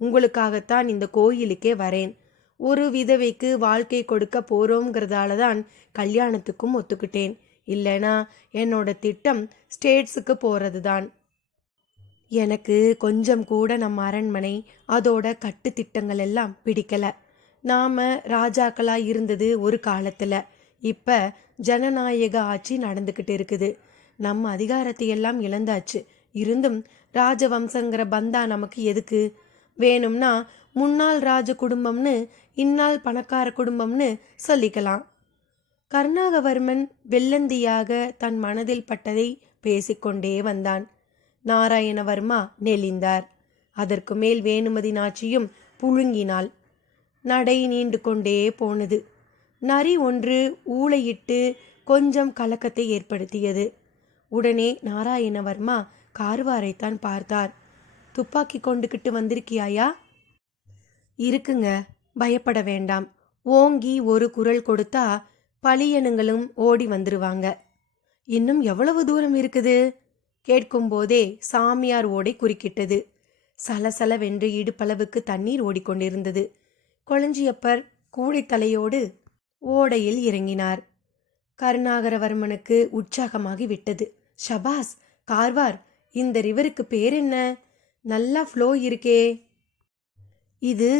உங்களுக்காகத்தான் இந்த கோயிலுக்கே வரேன். ஒரு விதவைக்கு வாழ்க்கை கொடுக்க போறோங்கிறதால தான் கல்யாணத்துக்கும் ஒத்துக்கிட்டேன். இல்லைனா என்னோட திட்டம் ஸ்டேட்ஸுக்கு போறது தான். எனக்கு கொஞ்சம் கூட நம்ம அரண்மனை அதோட கட்டு திட்டங்கள் எல்லாம் பிடிக்கல. நாம ராஜாக்களா இருந்தது ஒரு காலத்துல. இப்ப ஜனநாயக ஆட்சி நடந்துக்கிட்டு இருக்குது. நம்ம அதிகாரத்தை எல்லாம் இழந்தாச்சு. இருந்தும் ராஜவம்சங்கிற பந்தா நமக்கு எதுக்கு? வேணும்னா முன்னாள் ராஜ குடும்பம்னு இந்நாள் பணக்கார குடும்பம்னு சொல்லிக்கலாம். கருணாகவர்மன் வெள்ளந்தியாக தன் மனதில் பட்டதை பேசிக்கொண்டே வந்தான். நாராயணவர்மா நெளிந்தார். அதற்கு மேல் வேணுமதி நாச்சியும் புழுங்கினாள். நடை நீண்டு கொண்டே போனது. நரி ஒன்று ஊளையிட்டு கொஞ்சம் கலக்கத்தை ஏற்படுத்தியது. உடனே நாராயணவர்மா கார்வாரைத்தான் பார்த்தார். துப்பாக்கி கொண்டுகிட்டு வந்திருக்கியாயா? இருக்குங்க, பயப்பட வேண்டாம். ஓங்கி ஒரு குரல் கொடுத்தா பழியனுங்களும் ஓடி வந்துருவாங்க. இன்னும் எவ்வளவு தூரம் இருக்குது? கேட்கும்போதே சாமியார் ஓடை குறுக்கிட்டது. சலசலவென்று இடுப்பளவுக்கு தண்ணீர் ஓடிக்கொண்டிருந்தது. கொளஞ்சியப்பர் கூடைத்தலையோடு ஓடையில் இறங்கினார். கருணாகரவர்மனுக்கு உற்சாகமாகி விட்டது. ஷபாஸ், கார்வார், இந்த ரிவருக்கு பேர் என்ன? நல்லா ஃப்ளோ இருக்கே. இது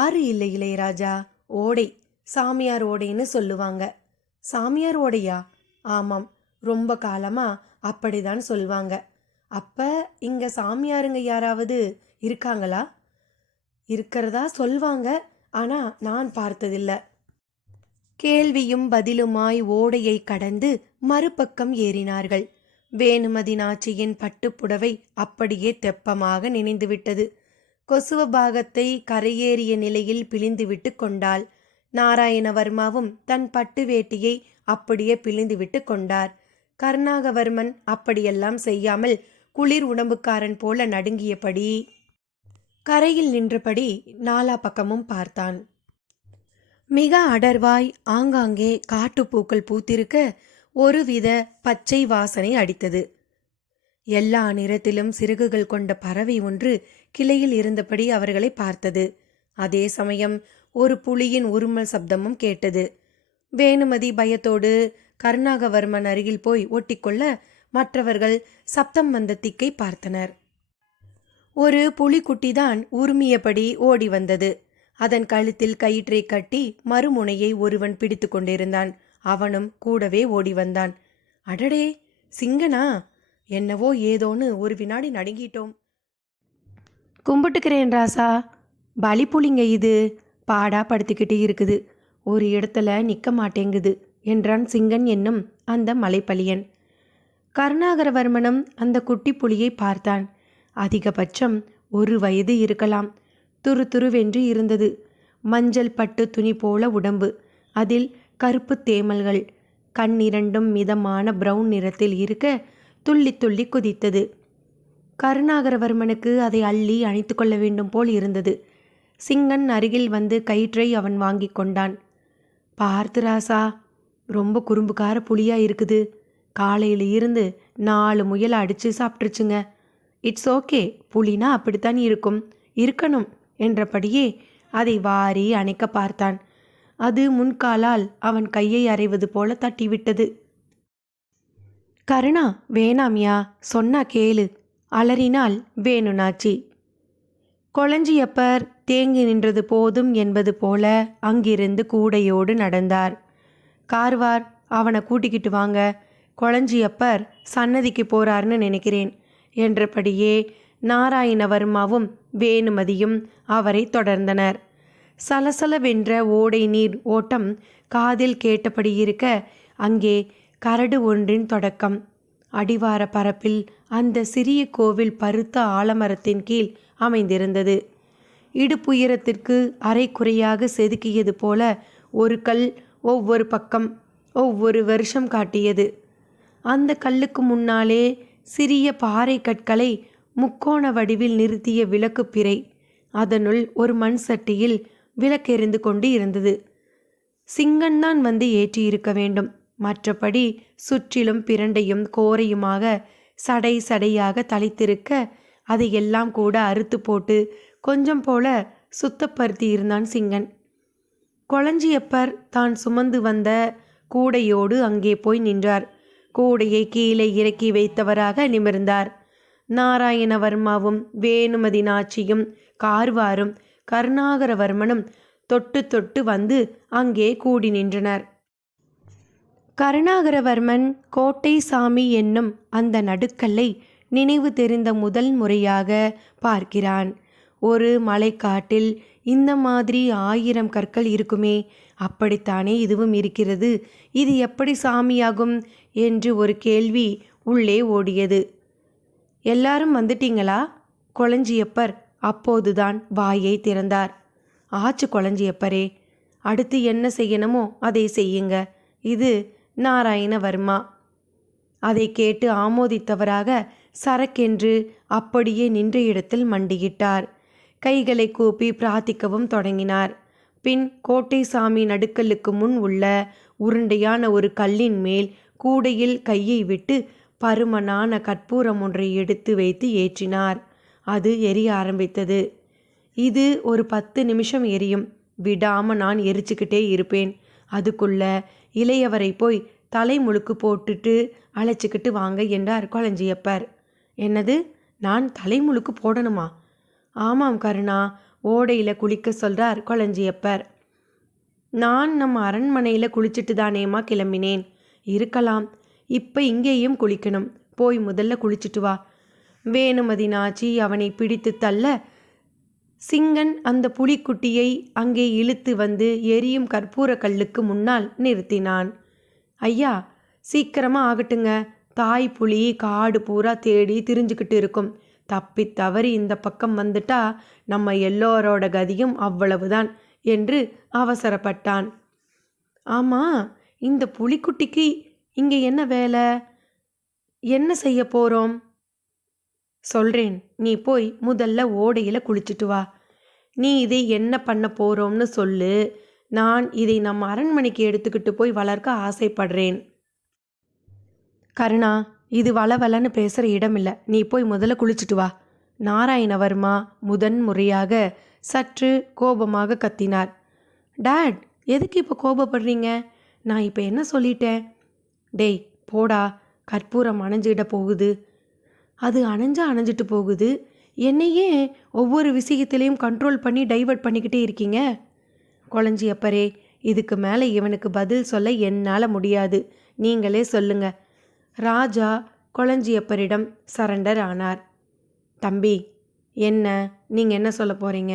ஆறு இல்லை இளையராஜா, ஓடை. சாமியார் ஓடைன்னு சொல்லுவாங்க. சாமியார் ஓடையா? ஆமாம், ரொம்ப காலமா அப்படிதான் சொல்வாங்க. அப்ப இங்க சாமியாருங்க யாராவது இருக்காங்களா? இருக்கிறதா சொல்வாங்க, ஆனா நான் பார்த்ததில்லை. கேள்வியும் பதிலுமாய் ஓடையை கடந்து மறுபக்கம் ஏறினார்கள். வேணுமதி நாச்சியின் பட்டுப்புடவை அப்படியே தெப்பமாக நினைந்துவிட்டது. கொசுவ பாகத்தை கரையேறிய நிலையில் பிழிந்துவிட்டு கொண்டாள். நாராயணவர்மாவும் தன் பட்டு வேட்டியை அப்படியே பிழிந்துவிட்டு கொண்டார். கருணாகவர்மன் அப்படியெல்லாம் செய்யாமல் குளிர் உடம்புக்காரன் போல நடுங்கியபடி கரையில் நின்றபடி நாலா பக்கமும் பார்த்தான். மிக அடர்வாய் ஆங்காங்கே காட்டுப்பூக்கள் பூத்திருக்க ஒருவித பச்சை வாசனை அடித்தது. எல்லா நிறத்திலும் சிறகுகள் கொண்ட பறவை ஒன்று கிளையில் இருந்தபடி அவர்களை பார்த்தது. அதே சமயம் ஒரு புலியின் உருமல் சப்தமும் கேட்டது. வேணுமதி பயத்தோடு கருணாகவர்மன் அருகில் போய் ஒட்டிக்கொள்ள மற்றவர்கள் சப்தம் வந்த திக்கை பார்த்தனர். ஒரு புலிக்குட்டிதான் உருமியபடி ஓடி வந்தது. அதன் கழுத்தில் கயிற்றை கட்டி மறுமுனையை ஒருவன் பிடித்து கொண்டிருந்தான். அவனும் கூடவே ஓடி வந்தான். அடடே, சிங்கனா? என்னவோ ஏதோன்னு ஒரு வினாடி நடுங்கிட்டோம். கும்பிட்டுக்கிறேன் ராசா. பலி புலிங்க இது. பாடா படுத்திக்கிட்டு இருக்குது. ஒரு இடத்துல நிற்க மாட்டேங்குது என்றான் சிங்கன் என்னும் அந்த மலைப்பலியன். கருணாகரவர்மனும் அந்த குட்டி புலியை பார்த்தான். அதிகபட்சம் 1 வயது இருக்கலாம். துருதுருவென்று இருந்தது. மஞ்சள் பட்டு துணி போல உடம்பு. அதில் கருப்பு தேமல்கள். கண்ணிரண்டும் மிதமான பிரவுன் நிறத்தில் இருக்க துள்ளி துள்ளி குதித்தது. கருணாகரவர்மனுக்கு அதை அள்ளி அணைத்து கொள்ள வேண்டும் போல் இருந்தது. சிங்கன் அருகில் வந்து கயிற்றை அவன் வாங்கி கொண்டான். பார்த்து ராசா, ரொம்ப குறும்புக்கார புலியா இருக்குது. காலையில் இருந்து 4 முயலை அடித்து சாப்பிட்ருச்சுங்க. இட்ஸ் ஓகே, புலினா அப்படித்தான் இருக்கணும் என்றபடியே அதை வாரி அணைக்க பார்த்தான். அது முன்காலால் அவன் கையை அறைவது போல தட்டிவிட்டது. கருணா, வேணாமியா, சொன்னா கேளு, அலறினாள் வேணுநாச்சி. கொளஞ்சியப்பர் தேங்கி நின்றது போதும் என்பது போல அங்கிருந்து கூடையோடு நடந்தார். கார்வார், அவனை கூட்டிக்கிட்டு வாங்க, கொளஞ்சியப்பர் சன்னதிக்கு போறார்னு நினைக்கிறேன் என்றபடியே நாராயணவர்மாவும் வேணுமதியும் அவரை தொடர்ந்தனர். சலசலவென்ற ஓடை நீர் ஓட்டம் காதில் கேட்டபடி இருக்க அங்கே கரடு ஒன்றின் தொடக்கம். அடிவார பரப்பில் அந்த சிறிய கோவில் பருத்த ஆலமரத்தின் கீழ் அமைந்திருந்தது. இடுப்புயரத்திற்கு அரைக்குறையாக செதுக்கியது போல ஒரு கல் ஒவ்வொரு பக்கம் ஒவ்வொரு வருஷம் காட்டியது. அந்த கல்லுக்கு முன்னாலே சிறிய பாறை கற்களை முக்கோண வடிவில் நிறுத்திய விளக்கு பிறை. அதனுள் ஒரு மண் சட்டியில் விளக்கெறிந்து கொண்டு இருந்தது. சிங்கன்தான் வந்து ஏற்றியிருக்க வேண்டும். மற்றபடி சுற்றிலும் பிரண்டையும் கோரையுமாக சடை சடையாக தளித்திருக்க அதையெல்லாம் கூட அறுத்து போட்டு கொஞ்சம் போல சுத்தப்படுத்தி இருந்தான் சிங்கன். கொளஞ்சியப்பர் தான் சுமந்து வந்த கூடையோடு அங்கே போய் நின்றார். கூடையை கீழே இறக்கி வைத்தவராக நிமிர்ந்தார். நாராயணவர்மாவும் வேணுமதி நாச்சியும் கார்வாரும் கருணாகரவர்மனும் தொட்டு தொட்டு வந்து அங்கே கூடி நின்றனர். கருணாகரவர்மன் கோட்டை சாமி என்னும் அந்த நடுக்கல்லை நினைவு தெரிந்த முதல் முறையாக பார்க்கிறான். ஒரு மலைக்காட்டில் இந்த மாதிரி 1000 கற்கள் இருக்குமே, அப்படித்தானே இதுவும் இருக்கிறது. இது எப்படி சாமியாகும் என்று ஒரு கேள்வி உள்ளே ஓடியது. எல்லாரும் வந்துட்டீங்களா? கொளஞ்சியப்பர் அப்போதுதான் வாயை திறந்தார். ஆச்சு கொளஞ்சியப்பரே, அடுத்து என்ன செய்யணுமோ அதை செய்யுங்க. இது நாராயணவர்மா. அதை கேட்டு ஆமோதித்தவராக சரக்கென்று அப்படியே நின்ற இடத்தில் மண்டியிட்டார். கைகளை கூப்பி பிரார்த்திக்கவும் தொடங்கினார். பின் கோட்டை சாமி நடுக்கல்லுக்கு முன் உள்ள உருண்டையான ஒரு கல்லின் மேல் கூடையில் கையை விட்டு பருமனான கற்பூரம் ஒன்றை எடுத்து வைத்து ஏற்றினார். அது எரிய ஆரம்பித்தது. இது ஒரு 10 நிமிஷம் எரியும். விடாம நான் எரிச்சுக்கிட்டே இருப்பேன். அதுக்குள்ள இளையவரை போய் தலை முழுக்கு போட்டுட்டு அழைச்சிக்கிட்டு வாங்க என்றார் கொளஞ்சியப்பர். என்னது, நான் தலைமுழுக்கு போடணுமா? ஆமாம் கருணா, ஓடையில் குளிக்க சொல்கிறார் கொளஞ்சியப்பர். நான் நம்ம அரண்மனையில் குளிச்சுட்டு தானேம்மா கிளம்பினேன். இருக்கலாம், இப்போ இங்கேயும் குளிக்கணும். போய் முதல்ல குளிச்சுட்டு வா. வேணுமதி நாச்சி அவனை பிடித்து தள்ள சிங்கன் அந்த புலிக்குட்டியை அங்கே இழுத்து வந்து எரியும் கற்பூர கல்லுக்கு முன்னால் நிறுத்தினான். ஐயா, சீக்கிரமாக ஆகட்டுங்க. தாய் புலி காடு பூரா தேடி திரிஞ்சுக்கிட்டு இருக்கும். தப்பி தவறி இந்த பக்கம் வந்துட்டா நம்ம எல்லோரோட கதியும் அவ்வளவுதான் என்று அவசரப்பட்டான். ஆமா, இந்த புலிக்குட்டிக்கு இங்கே என்ன வேலை? என்ன செய்ய போறோம்? சொல்றேன், நீ போய் முதல்ல ஓடையில் குளிச்சுட்டு வா. நீ இதை என்ன பண்ண போறோம்னு சொல்லு. நான் இதை நம்ம அரண்மனைக்கு எடுத்துக்கிட்டு போய் வளர்க்க ஆசைப்படுறேன். கருணா, இது வளவலன்னு பேசுகிற இடம் இல்லை. நீ போய் முதல்ல குளிச்சுட்டு வா. நாராயணவர்மா முதன்முறையாக சற்று கோபமாக கத்தினார். டாட், எதுக்கு இப்போ கோபப்படுறீங்க? நான் இப்போ என்ன சொல்லிட்டேன்? டேய் போடா, கற்பூரம் அணைஞ்சிட போகுது. அது அணைஞ்சிட்டு போகுது. என்னையே ஒவ்வொரு விஷயத்திலையும் கண்ட்ரோல் பண்ணி டைவர்ட் பண்ணிக்கிட்டே இருக்கீங்க. கொளஞ்சியப்பரே, இதுக்கு மேலே இவனுக்கு பதில் சொல்ல என்னால் முடியாது. நீங்களே சொல்லுங்க. ராஜா கொளஞ்சியப்பரிடம் சரண்டர் ஆனார். தம்பி, என்ன நீங்கள் என்ன சொல்ல போகிறீங்க?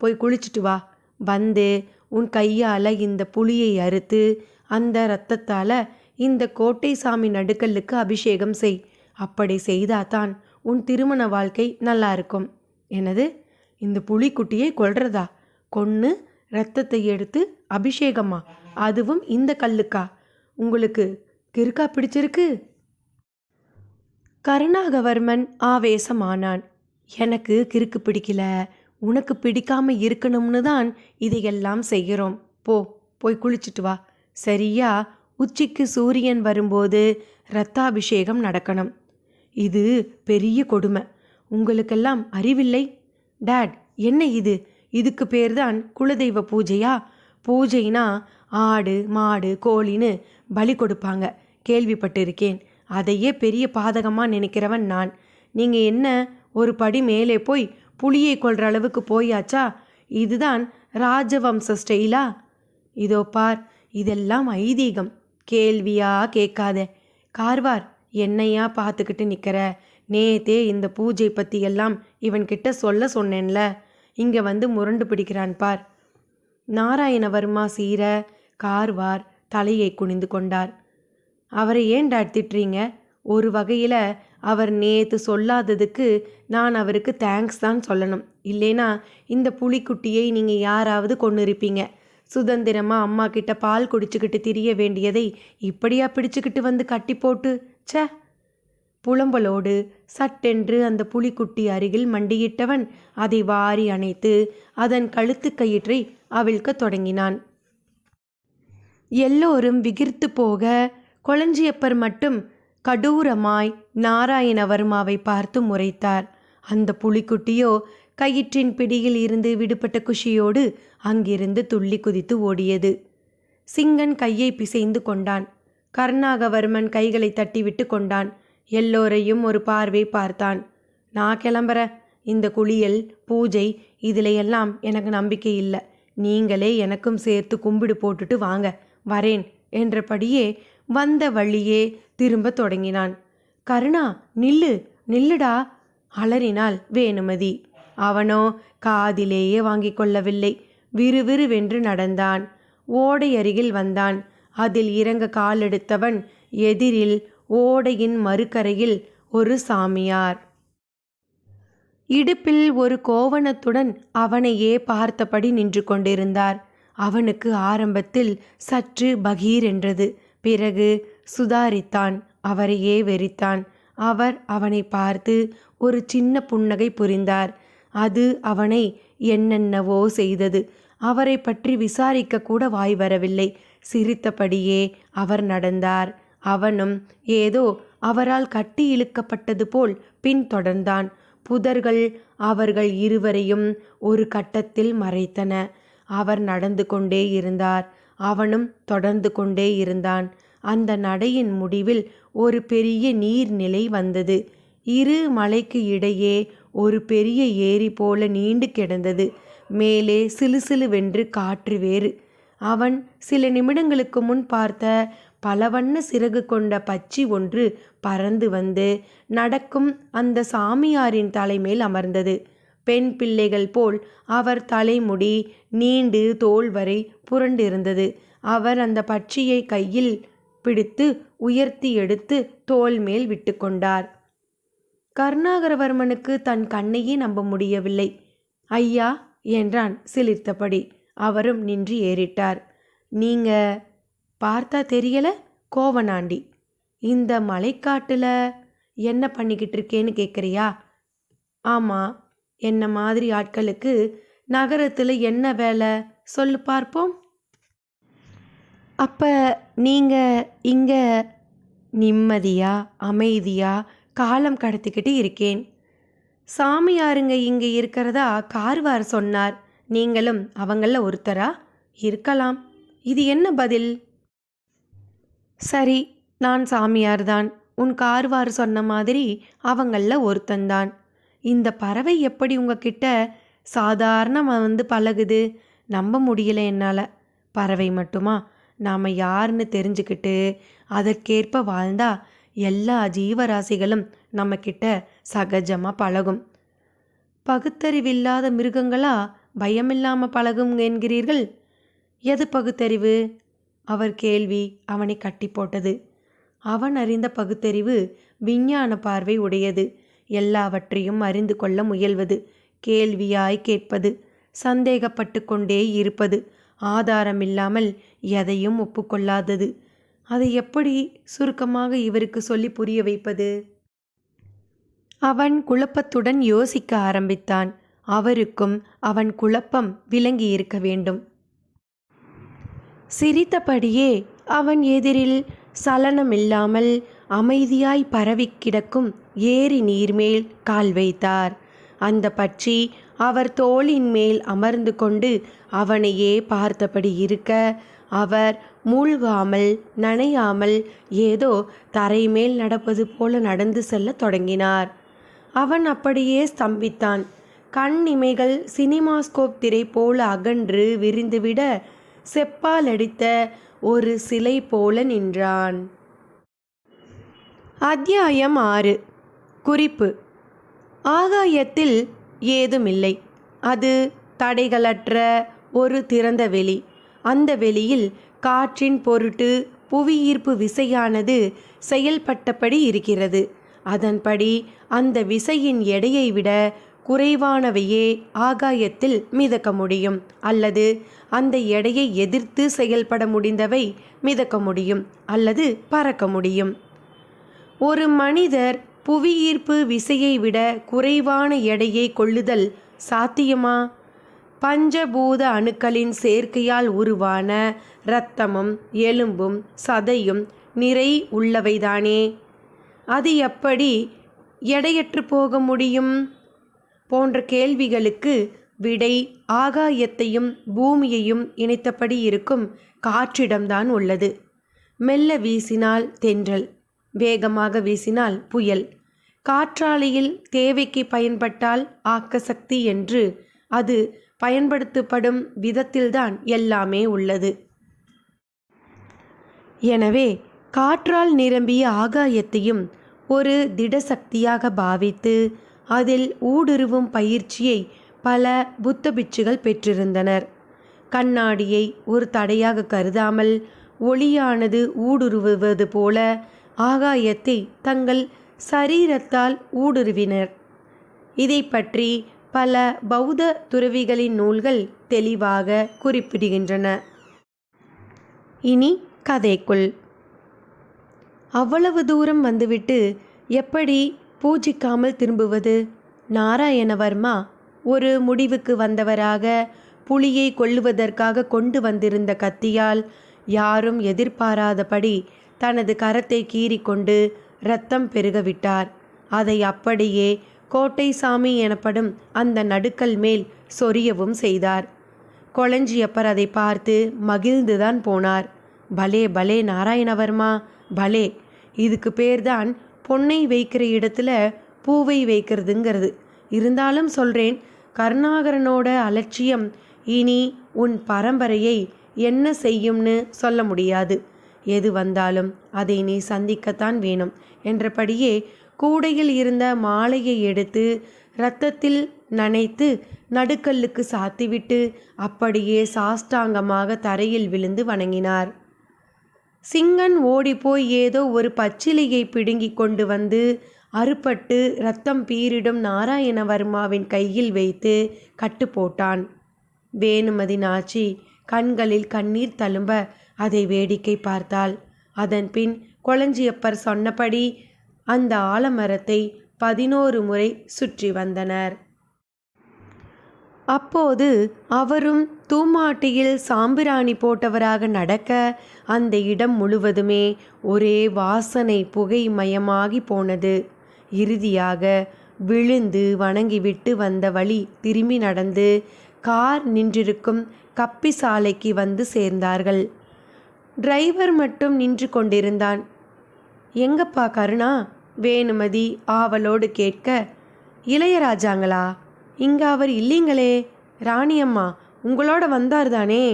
போய் குளிச்சுட்டு வா. வந்து உன் கையால் இந்த புளியை அறுத்து அந்த இரத்தத்தால் இந்த கோட்டை சாமி நடுக்கல்லுக்கு அபிஷேகம் செய். அப்படி செய்தாதான் உன் திருமண வாழ்க்கை நல்லா இருக்கும். என்னது, இந்த புலிக்குட்டியை கொல்றதா? கொன்று இரத்தத்தை எடுத்து அபிஷேகமா? அதுவும் இந்த கல்லுக்கா? உங்களுக்கு கிறுக்கா பிடிச்சிருக்கு? கருணாகவர்மன் ஆவேசமானான். எனக்கு கிறுக்கு பிடிக்கல, உனக்கு பிடிக்காம இருக்கணும்னு தான் இதையெல்லாம் செய்கிறோம். போய் குளிச்சுட்டு வா. சரியா உச்சிக்கு சூரியன் வரும்போது இரத்தாபிஷேகம் நடக்கணும். இது பெரிய கொடுமை. உங்களுக்கெல்லாம் அறிவில்லை? டாட், என்ன இது? இதுக்கு பேர்தான் குலதெய்வ பூஜையா? பூஜைனா ஆடு மாடு கோழின்னு பலி கொடுப்பாங்க, கேள்விப்பட்டிருக்கேன். அதையே பெரிய பாதகமாக நினைக்கிறவன் நான். நீங்கள் என்ன ஒரு படி மேலே போய் புலியை கொல்ற அளவுக்கு போயாச்சா? இதுதான் ராஜவம்ச ஸ்டைலா? இதோ பார், இதெல்லாம் ஐதீகம். கேள்வியா கேட்காத. கார்வார், என்னையா பார்த்துக்கிட்டு நிற்கிற? நேத்தே இந்த பூஜை பற்றி எல்லாம் இவன்கிட்ட சொல்ல சொன்னேன்ல. இங்கே வந்து முரண்டு பிடிக்கிறான் பார். நாராயணவர்மா சீர கார்வார் தலையை குனிந்து கொண்டார். அவரை ஏன் டாட் திட்டுறீங்க? ஒரு வகையில் அவர் நேற்று சொல்லாததுக்கு நான் அவருக்கு தேங்க்ஸ் தான் சொல்லணும். இல்லைனா இந்த புலிக்குட்டியை நீங்கள் யாராவது கொண்டு இருப்பீங்க. சுதந்திரமாக அம்மா கிட்ட பால் குடிச்சுக்கிட்டு திரிய வேண்டியதை இப்படியா பிடிச்சுக்கிட்டு வந்து கட்டி போட்டு? சே! புலம்பலோடு சட்டென்று அந்த புலிக்குட்டி அருகில் மண்டியிட்டவன் அதை வாரி அணைத்து அதன் கழுத்து கயிற்றை அவிழ்க்கத் தொடங்கினான். எல்லோரும் விகிர்த்து போக கொளஞ்சியப்பர் மட்டும் கடூரமாய் நாராயணவர்மாவை பார்த்து முறைத்தார். அந்த புலிக்குட்டியோ கயிற்றின் பிடியில் இருந்து விடுபட்ட குஷியோடு அங்கிருந்து துள்ளி குதித்து ஓடியது. சிங்கன் கையை பிசைந்து கொண்டான். கருணாகவர்மன் கைகளை தட்டிவிட்டு கொண்டான். எல்லோரையும் ஒரு பார்வை பார்த்தான். நான் கிளம்புற. இந்த குளியல் பூஜை இதிலையெல்லாம் எனக்கு நம்பிக்கை இல்லை. நீங்களே எனக்கும் சேர்த்து கும்பிடு போட்டுட்டு வாங்க, வரேன் என்றபடியே வந்த வழியே திரும்ப தொடங்கினான். கருணா, நில்லுடா அலறினாள் வேணுமதி. அவனோ காதிலேயே வாங்கி கொள்ளவில்லை. விறுவிறுவென்று நடந்தான். ஓடை அருகில் வந்தான். அதில் இறங்க காலெடுத்தவன் எதிரில் ஓடையின் மறுகரையில் ஒரு சாமியார் இடுப்பில் ஒரு கோவணத்துடன் அவனையே பார்த்தபடி நின்று கொண்டிருந்தார். அவனுக்கு ஆரம்பத்தில் சற்று பகீர் என்றது. பிறகு சுதாரித்தான். அவரையே வெறித்தான். அவர் அவனை பார்த்து ஒரு சின்ன புன்னகை புரிந்தார். அது அவனை என்னென்னவோ செய்தது. அவரை பற்றி விசாரிக்க கூட வாய் வரவில்லை. சிரித்தபடியே அவர் நடந்தார். அவனும் ஏதோ அவரால் கட்டி இழுக்கப்பட்டது போல் பின்தொடர்ந்தான். புதர்கள் அவர்கள் இருவரையும் ஒரு கட்டத்தில் மறைத்தன. அவர் நடந்து கொண்டே இருந்தார். அவனும் தொடர்ந்து கொண்டே இருந்தான். அந்த நடையின் முடிவில் ஒரு பெரிய நீர்நிலை வந்தது. இரு மலைக்கு இடையே ஒரு பெரிய ஏரி போல நீண்டு கிடந்தது. மேலே சிலுசிலுவென்று காற்று வேறு. அவன் சில நிமிடங்களுக்கு முன் பார்த்த பலவண்ண சிறகு கொண்ட பச்சி ஒன்று பறந்து வந்து நடக்கும் அந்த சாமியாரின் தலைமேல் அமர்ந்தது. பெண் பிள்ளைகள் போல் அவர் தலைமுடி நீண்டு தோள் வரை புரண்டிருந்தது. அவர் அந்த பட்சியை கையில் பிடித்து உயர்த்தி எடுத்து தோள் மேல் விட்டு கொண்டார். கருணாகரவர்மனுக்கு தன் கண்ணையே நம்ப முடியவில்லை. ஐயா, என்றான் சிலிர்த்தபடி. அவரும் நின்று ஏறிட்டார். நீங்க பார்த்தா தெரியல, கோவனாண்டி. இந்த மலைக்காட்டில் என்ன பண்ணிக்கிட்டு இருக்கேன்னு கேட்குறியா? ஆமாம், என்ன மாதிரி ஆட்களுக்கு நகரத்தில் என்ன வேலை சொல்லு பார்ப்போம். அப்போ நீங்கள் இங்கே நிம்மதியாக அமைதியாக காலம் கடத்திக்கிட்டு இருக்கேன். சாமியாருங்க இங்கே இருக்கிறதா கார்வார் சொன்னார். நீங்களும் அவங்களில் ஒருத்தரா இருக்கலாம். இது என்ன பதில்? சரி, நான் சாமியார்தான். உன் கார்வார் சொன்ன மாதிரி அவங்களில் ஒருத்தன்தான். இந்த பறவை எப்படி உங்ககிட்ட சாதாரணமாக வந்து பழகுது? நம்ப முடியல என்னால். பறவை மட்டுமா? நாம் யாருன்னு தெரிஞ்சுக்கிட்டு அதற்கேற்ப வாழ்ந்தா எல்லா ஜீவராசிகளும் நம்மக்கிட்ட சகஜமாக பழகும். பகுத்தறிவில்லாத மிருகங்களா பயமில்லாமல் பழகும் என்கிறீர்கள்? எது பகுத்தறிவு? அவர் கேள்வி அவனை கட்டி போட்டது. அவன் அறிந்த பகுத்தறிவு விஞ்ஞான பார்வை உடையது. எல்லாவற்றையும் அறிந்து கொள்ள முயல்வது, கேள்வியாய் கேட்பது, சந்தேகப்பட்டு கொண்டே இருப்பது, ஆதாரமில்லாமல் எதையும் ஒப்புக்கொள்ளாதது. அதை எப்படி சுருக்கமாக இவருக்கு சொல்லி புரிய வைப்பது? அவன் குழப்பத்துடன் யோசிக்க ஆரம்பித்தான். அவருக்கும் அவன் குழப்பம் விளங்கி இருக்க வேண்டும். சிரித்தபடியே அவன் எதிரில் சலனமில்லாமல் அமைதியாய் பரவி கிடக்கும் ஏரி நீர்மேல் கால் வைத்தார். அந்த பட்சி அவர் தோளின் மேல் அமர்ந்து கொண்டு அவனையே பார்த்தபடி இருக்க, அவர் மூழ்காமல் நனையாமல் ஏதோ தரைமேல் நடப்பது போல நடந்து செல்ல தொடங்கினார். அவன் அப்படியே ஸ்தம்பித்தான். கண் இமைகள் சினிமாஸ்கோப் திரை போல அகன்று விரிந்துவிட செப்பால் அடித்த ஒரு சிலை போல நின்றான். அத்தியாயம் 6. குறிப்பு: ஆகாயத்தில் ஏதுமில்லை. அது தடைகளற்ற ஒரு திறந்த வெளி. அந்த வெளியில் காற்றின் பொருட்டு புவியீர்ப்பு விசையானது செயல்பட்டபடி இருக்கிறது. அதன்படி அந்த விசையின் எடையை விட குறைவானவையே ஆகாயத்தில் மிதக்க முடியும், அல்லது அந்த எடையை எதிர்த்து செயல்பட முடிந்தவை மிதக்க முடியும் அல்லது பறக்க முடியும். ஒரு மனிதர் புவியீர்ப்பு விசையை விட குறைவான எடையை கொள்ளுதல் சாத்தியமா? பஞ்சபூத அணுக்களின் சேர்க்கையால் உருவான இரத்தமும் எலும்பும் சதையும் நிறை உள்ளவைதானே. அது எப்படி எடையற்று போக முடியும்? போன்ற கேள்விகளுக்கு விடை ஆகாயத்தையும் பூமியையும் இணைத்தபடி இருக்கும் காற்றிடம்தான் உள்ளது. மெல்ல வீசினால் தென்றல், வேகமாக வீசினால் புயல், காற்றாலையில் தேவைக்கு பயன்பட்டால் ஆக்கசக்தி என்று அது பயன்படுத்தப்படும் விதத்தில்தான் எல்லாமே உள்ளது. எனவே காற்றால் நிரம்பிய ஆகாயத்தையும் ஒரு திடசக்தியாக பாவித்து அதில் ஊடுருவும் பயிற்சியை பல புத்த பிட்சுகள் பெற்றிருந்தனர். கண்ணாடியை ஒரு தடையாக கருதாமல் ஒளியானது ஊடுருவுவது போல ஆகாயத்தை தங்கள் சரீரத்தால் ஊடுருவினர். இதை பற்றி பல பௌத்த துறவிகளின் நூல்கள் தெளிவாக குறிப்பிடுகின்றன. இனி கதைக்குள். அவ்வளவு தூரம் வந்துவிட்டு எப்படி பூஜிக்காமல் திரும்புவது? நாராயணவர்மா ஒரு முடிவுக்கு வந்தவராக புலியை கொல்லுவதற்காக கொண்டு வந்திருந்த கத்தியால் யாரும் எதிர்பாராதபடி தனது கரத்தை கீறிக்கொண்டு இரத்தம் பெருகவிட்டார். அதை அப்படியே கோட்டை சாமி எனப்படும் அந்த நடுக்கல் மேல் சொரியவும் செய்தார். கொளஞ்சியப்பர் அதை பார்த்து மகிழ்ந்துதான் போனார். பலே பலே நாராயணவர்மா, பலே. இதுக்கு பேர்தான் பொன்னை வைக்கிற இடத்துல பூவை வைக்கிறதுங்கிறது. இருந்தாலும் சொல்கிறேன், கருணாகரனோட அலட்சியம் இனி உன் பரம்பரையை என்ன செய்யும்னு சொல்ல முடியாது. எது வந்தாலும் அதை நீ சந்திக்கத்தான் வேணும் என்றபடியே கூடையில் இருந்த மாலையை எடுத்து இரத்தத்தில் நனைத்து நடுக்கல்லுக்கு சாத்திவிட்டு அப்படியே சாஷ்டாங்கமாக தரையில் விழுந்து வணங்கினார். சிங்கன் ஓடிப்போய் ஏதோ ஒரு பச்சிலையை பிடுங்கி கொண்டு வந்து அறுபட்டு இரத்தம் பீரிடும் நாராயணவர்மாவின் கையில் வைத்து கட்டு போட்டான். வேணுமதி நாச்சி கண்களில் கண்ணீர் தழும்ப அதை வேடிக்கை பார்த்தாள். அதன் பின் கொளஞ்சியப்பர் சொன்னபடி அந்த ஆலமரத்தை 11 முறை சுற்றி வந்தனர். அப்போது அவரும் தூமாட்டியில் சாம்பிராணி போட்டவராக நடக்க அந்த இடம் முழுவதுமே ஒரே வாசனை புகை மயமாகி போனது. இறுதியாக விழுந்து வணங்கிவிட்டு வந்த வழி திரும்பி நடந்து கார் நின்றிருக்கும் கப்பி சாலைக்கு வந்து சேர்ந்தார்கள். டிரைவர் மட்டும் நின்று கொண்டிருந்தான். எங்கப்பா கருணா? வேணுமதி ஆவலோடு கேட்க, இளையராஜாங்களா? இங்கே அவர் இல்லீங்களே. ராணியம்மா உங்களோட வந்தார் தானே?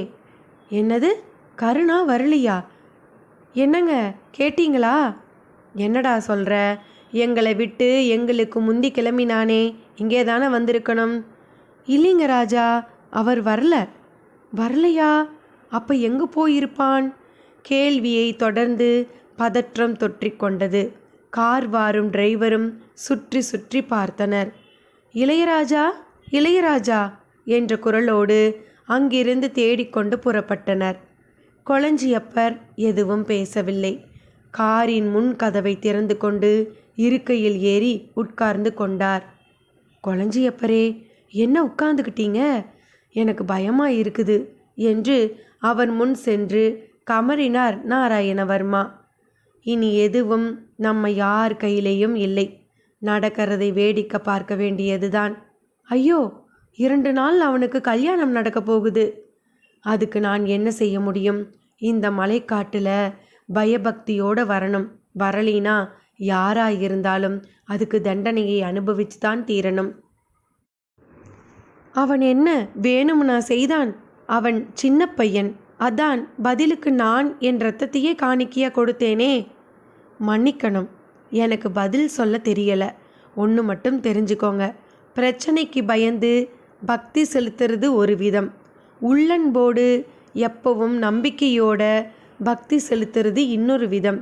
என்னது, கருணா வரலையா? என்னங்க கேட்டீங்களா? என்னடா சொல்கிற? எங்களை விட்டு எங்களுக்கு முந்தி கிளம்பினானே, இங்கே தானே வந்திருக்கணும். இல்லைங்க ராஜா, அவர் வரலையா? அப்போ எங்கே போயிருப்பான்? கேள்வியை தொடர்ந்து பதற்றம் தொற்றிக்கொண்டது. கார் வாரும் டிரைவரும் சுற்றி சுற்றி பார்த்தனர். இளையராஜா என்ற குரலோடு அங்கிருந்து தேடிக்கொண்டு புறப்பட்டனர். கொளஞ்சியப்பர் எதுவும் பேசவில்லை. காரின் முன் கதவை திறந்து கொண்டு இருக்கையில் ஏறி உட்கார்ந்து கொண்டார். கொளஞ்சியப்பரே, என்ன உட்கார்ந்துக்கிட்டீங்க? எனக்கு பயமாக இருக்குது என்று அவர் முன் சென்று கமறினார் நாராயணவர்மா. இனி எதுவும் நம்ம யார் கையிலேயும் இல்லை. நடக்கிறதை வேடிக்கை பார்க்க வேண்டியதுதான். ஐயோ, 2 நாள் அவனுக்கு கல்யாணம் நடக்க போகுது. அதுக்கு நான் என்ன செய்ய முடியும்? இந்த மலைக்காட்டில் பயபக்தியோடு வரணும். வரலினா யாராயிருந்தாலும் அதுக்கு தண்டனையை அனுபவிச்சு தான் தீரணும். அவன் என்ன வேணும்னா செய்தான்? அவன் சின்ன பையன். அதான் பதிலுக்கு நான் என் ரத்தத்தையே காணிக்கையா கொடுத்தேனே. மன்னிக்கணும், எனக்கு பதில் சொல்ல தெரியலை. ஒன்று மட்டும் தெரிஞ்சுக்கோங்க, பிரச்சனைக்கு பயந்து பக்தி செலுத்துறது ஒரு விதம், உள்ளன்போடு எப்பவும் நம்பிக்கையோட பக்தி செலுத்துறது இன்னொரு விதம்.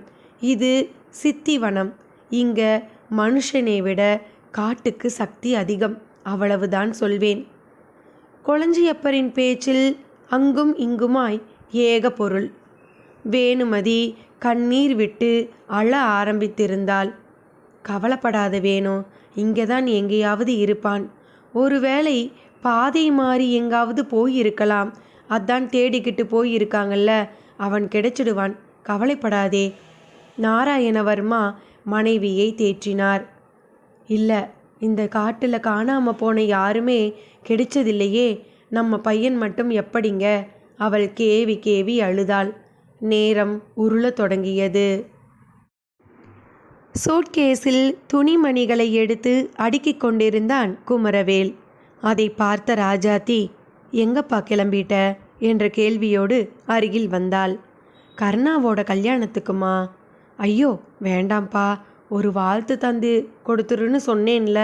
இது சித்திவனம். இங்கே மனுஷனை விட காட்டுக்கு சக்தி அதிகம். அவ்வளவுதான் சொல்வேன். கொளஞ்சியப்பரின் பேச்சில் அங்கும் இங்குமாய் ஏக பொருள். வேணுமதி கண்ணீர் விட்டு அழ ஆரம்பித்திருந்தாள். கவலைப்படாத வேணு, இங்கே தான் எங்கேயாவது இருப்பான். ஒருவேளை பாதை மாறி எங்காவது போயிருக்கலாம். அதான் தேடிக்கிட்டு போயிருக்காங்கல்ல, அவன் கிடைச்சிடுவான். கவலைப்படாதே. நாராயணவர்மா மனைவியை தேற்றினார். இல்லை, இந்த காட்டில் காணாமல் போன யாருமே கிடைச்சதில்லையே. நம்ம பையன் மட்டும் எப்படிங்க? அவள் கேவி கேவி அழுதாள். நேரம் உருளத் தொடங்கியது. சூட்கேஸில் துணிமணிகளை எடுத்து அடுக்கிக் கொண்டிருந்தான் குமரவேல். அதை பார்த்த ராஜாத்தி, எங்கப்பா கிளம்பிட்ட என்ற கேள்வியோடு அருகில் வந்தாள். கர்ணாவோட கல்யாணத்துக்குமா? ஐயோ வேண்டாம்ப்பா, ஒரு வாழ்த்து தந்து கொடுத்துருன்னு சொன்னேன்ல.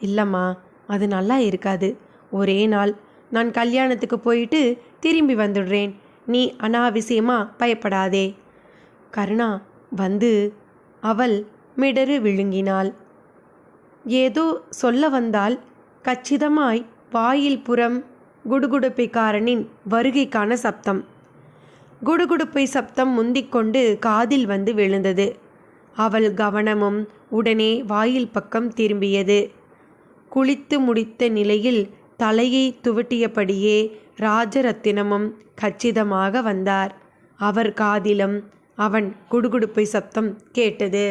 இல்லைம்மா, அது நல்லா இருக்காது. ஒரே நாள் நான் கல்யாணத்துக்கு போயிட்டு திரும்பி வந்துடுறேன். நீ அனாவசியமாக பயப்படாதே. கருணா வந்து அவள் மிடறு விழுங்கினாள். ஏதோ சொல்ல வந்தால் கச்சிதமாய் வாயில் புறம் குடுகுடுப்பைக்காரனின் வருகைக்கான சப்தம். குடுகுடுப்பை சப்தம் முந்திக்கொண்டு காதில் வந்து விழுந்தது. அவள் கவனமும் உடனே வாயில் பக்கம் திரும்பியது. குளித்து முடித்த நிலையில் தலையை துவட்டியபடியே ராஜரத்தினமும் கச்சிதமாக வந்தார். அவர் காதிலும் அவன் குடுகுடுப்பை சப்தம் கேட்டது.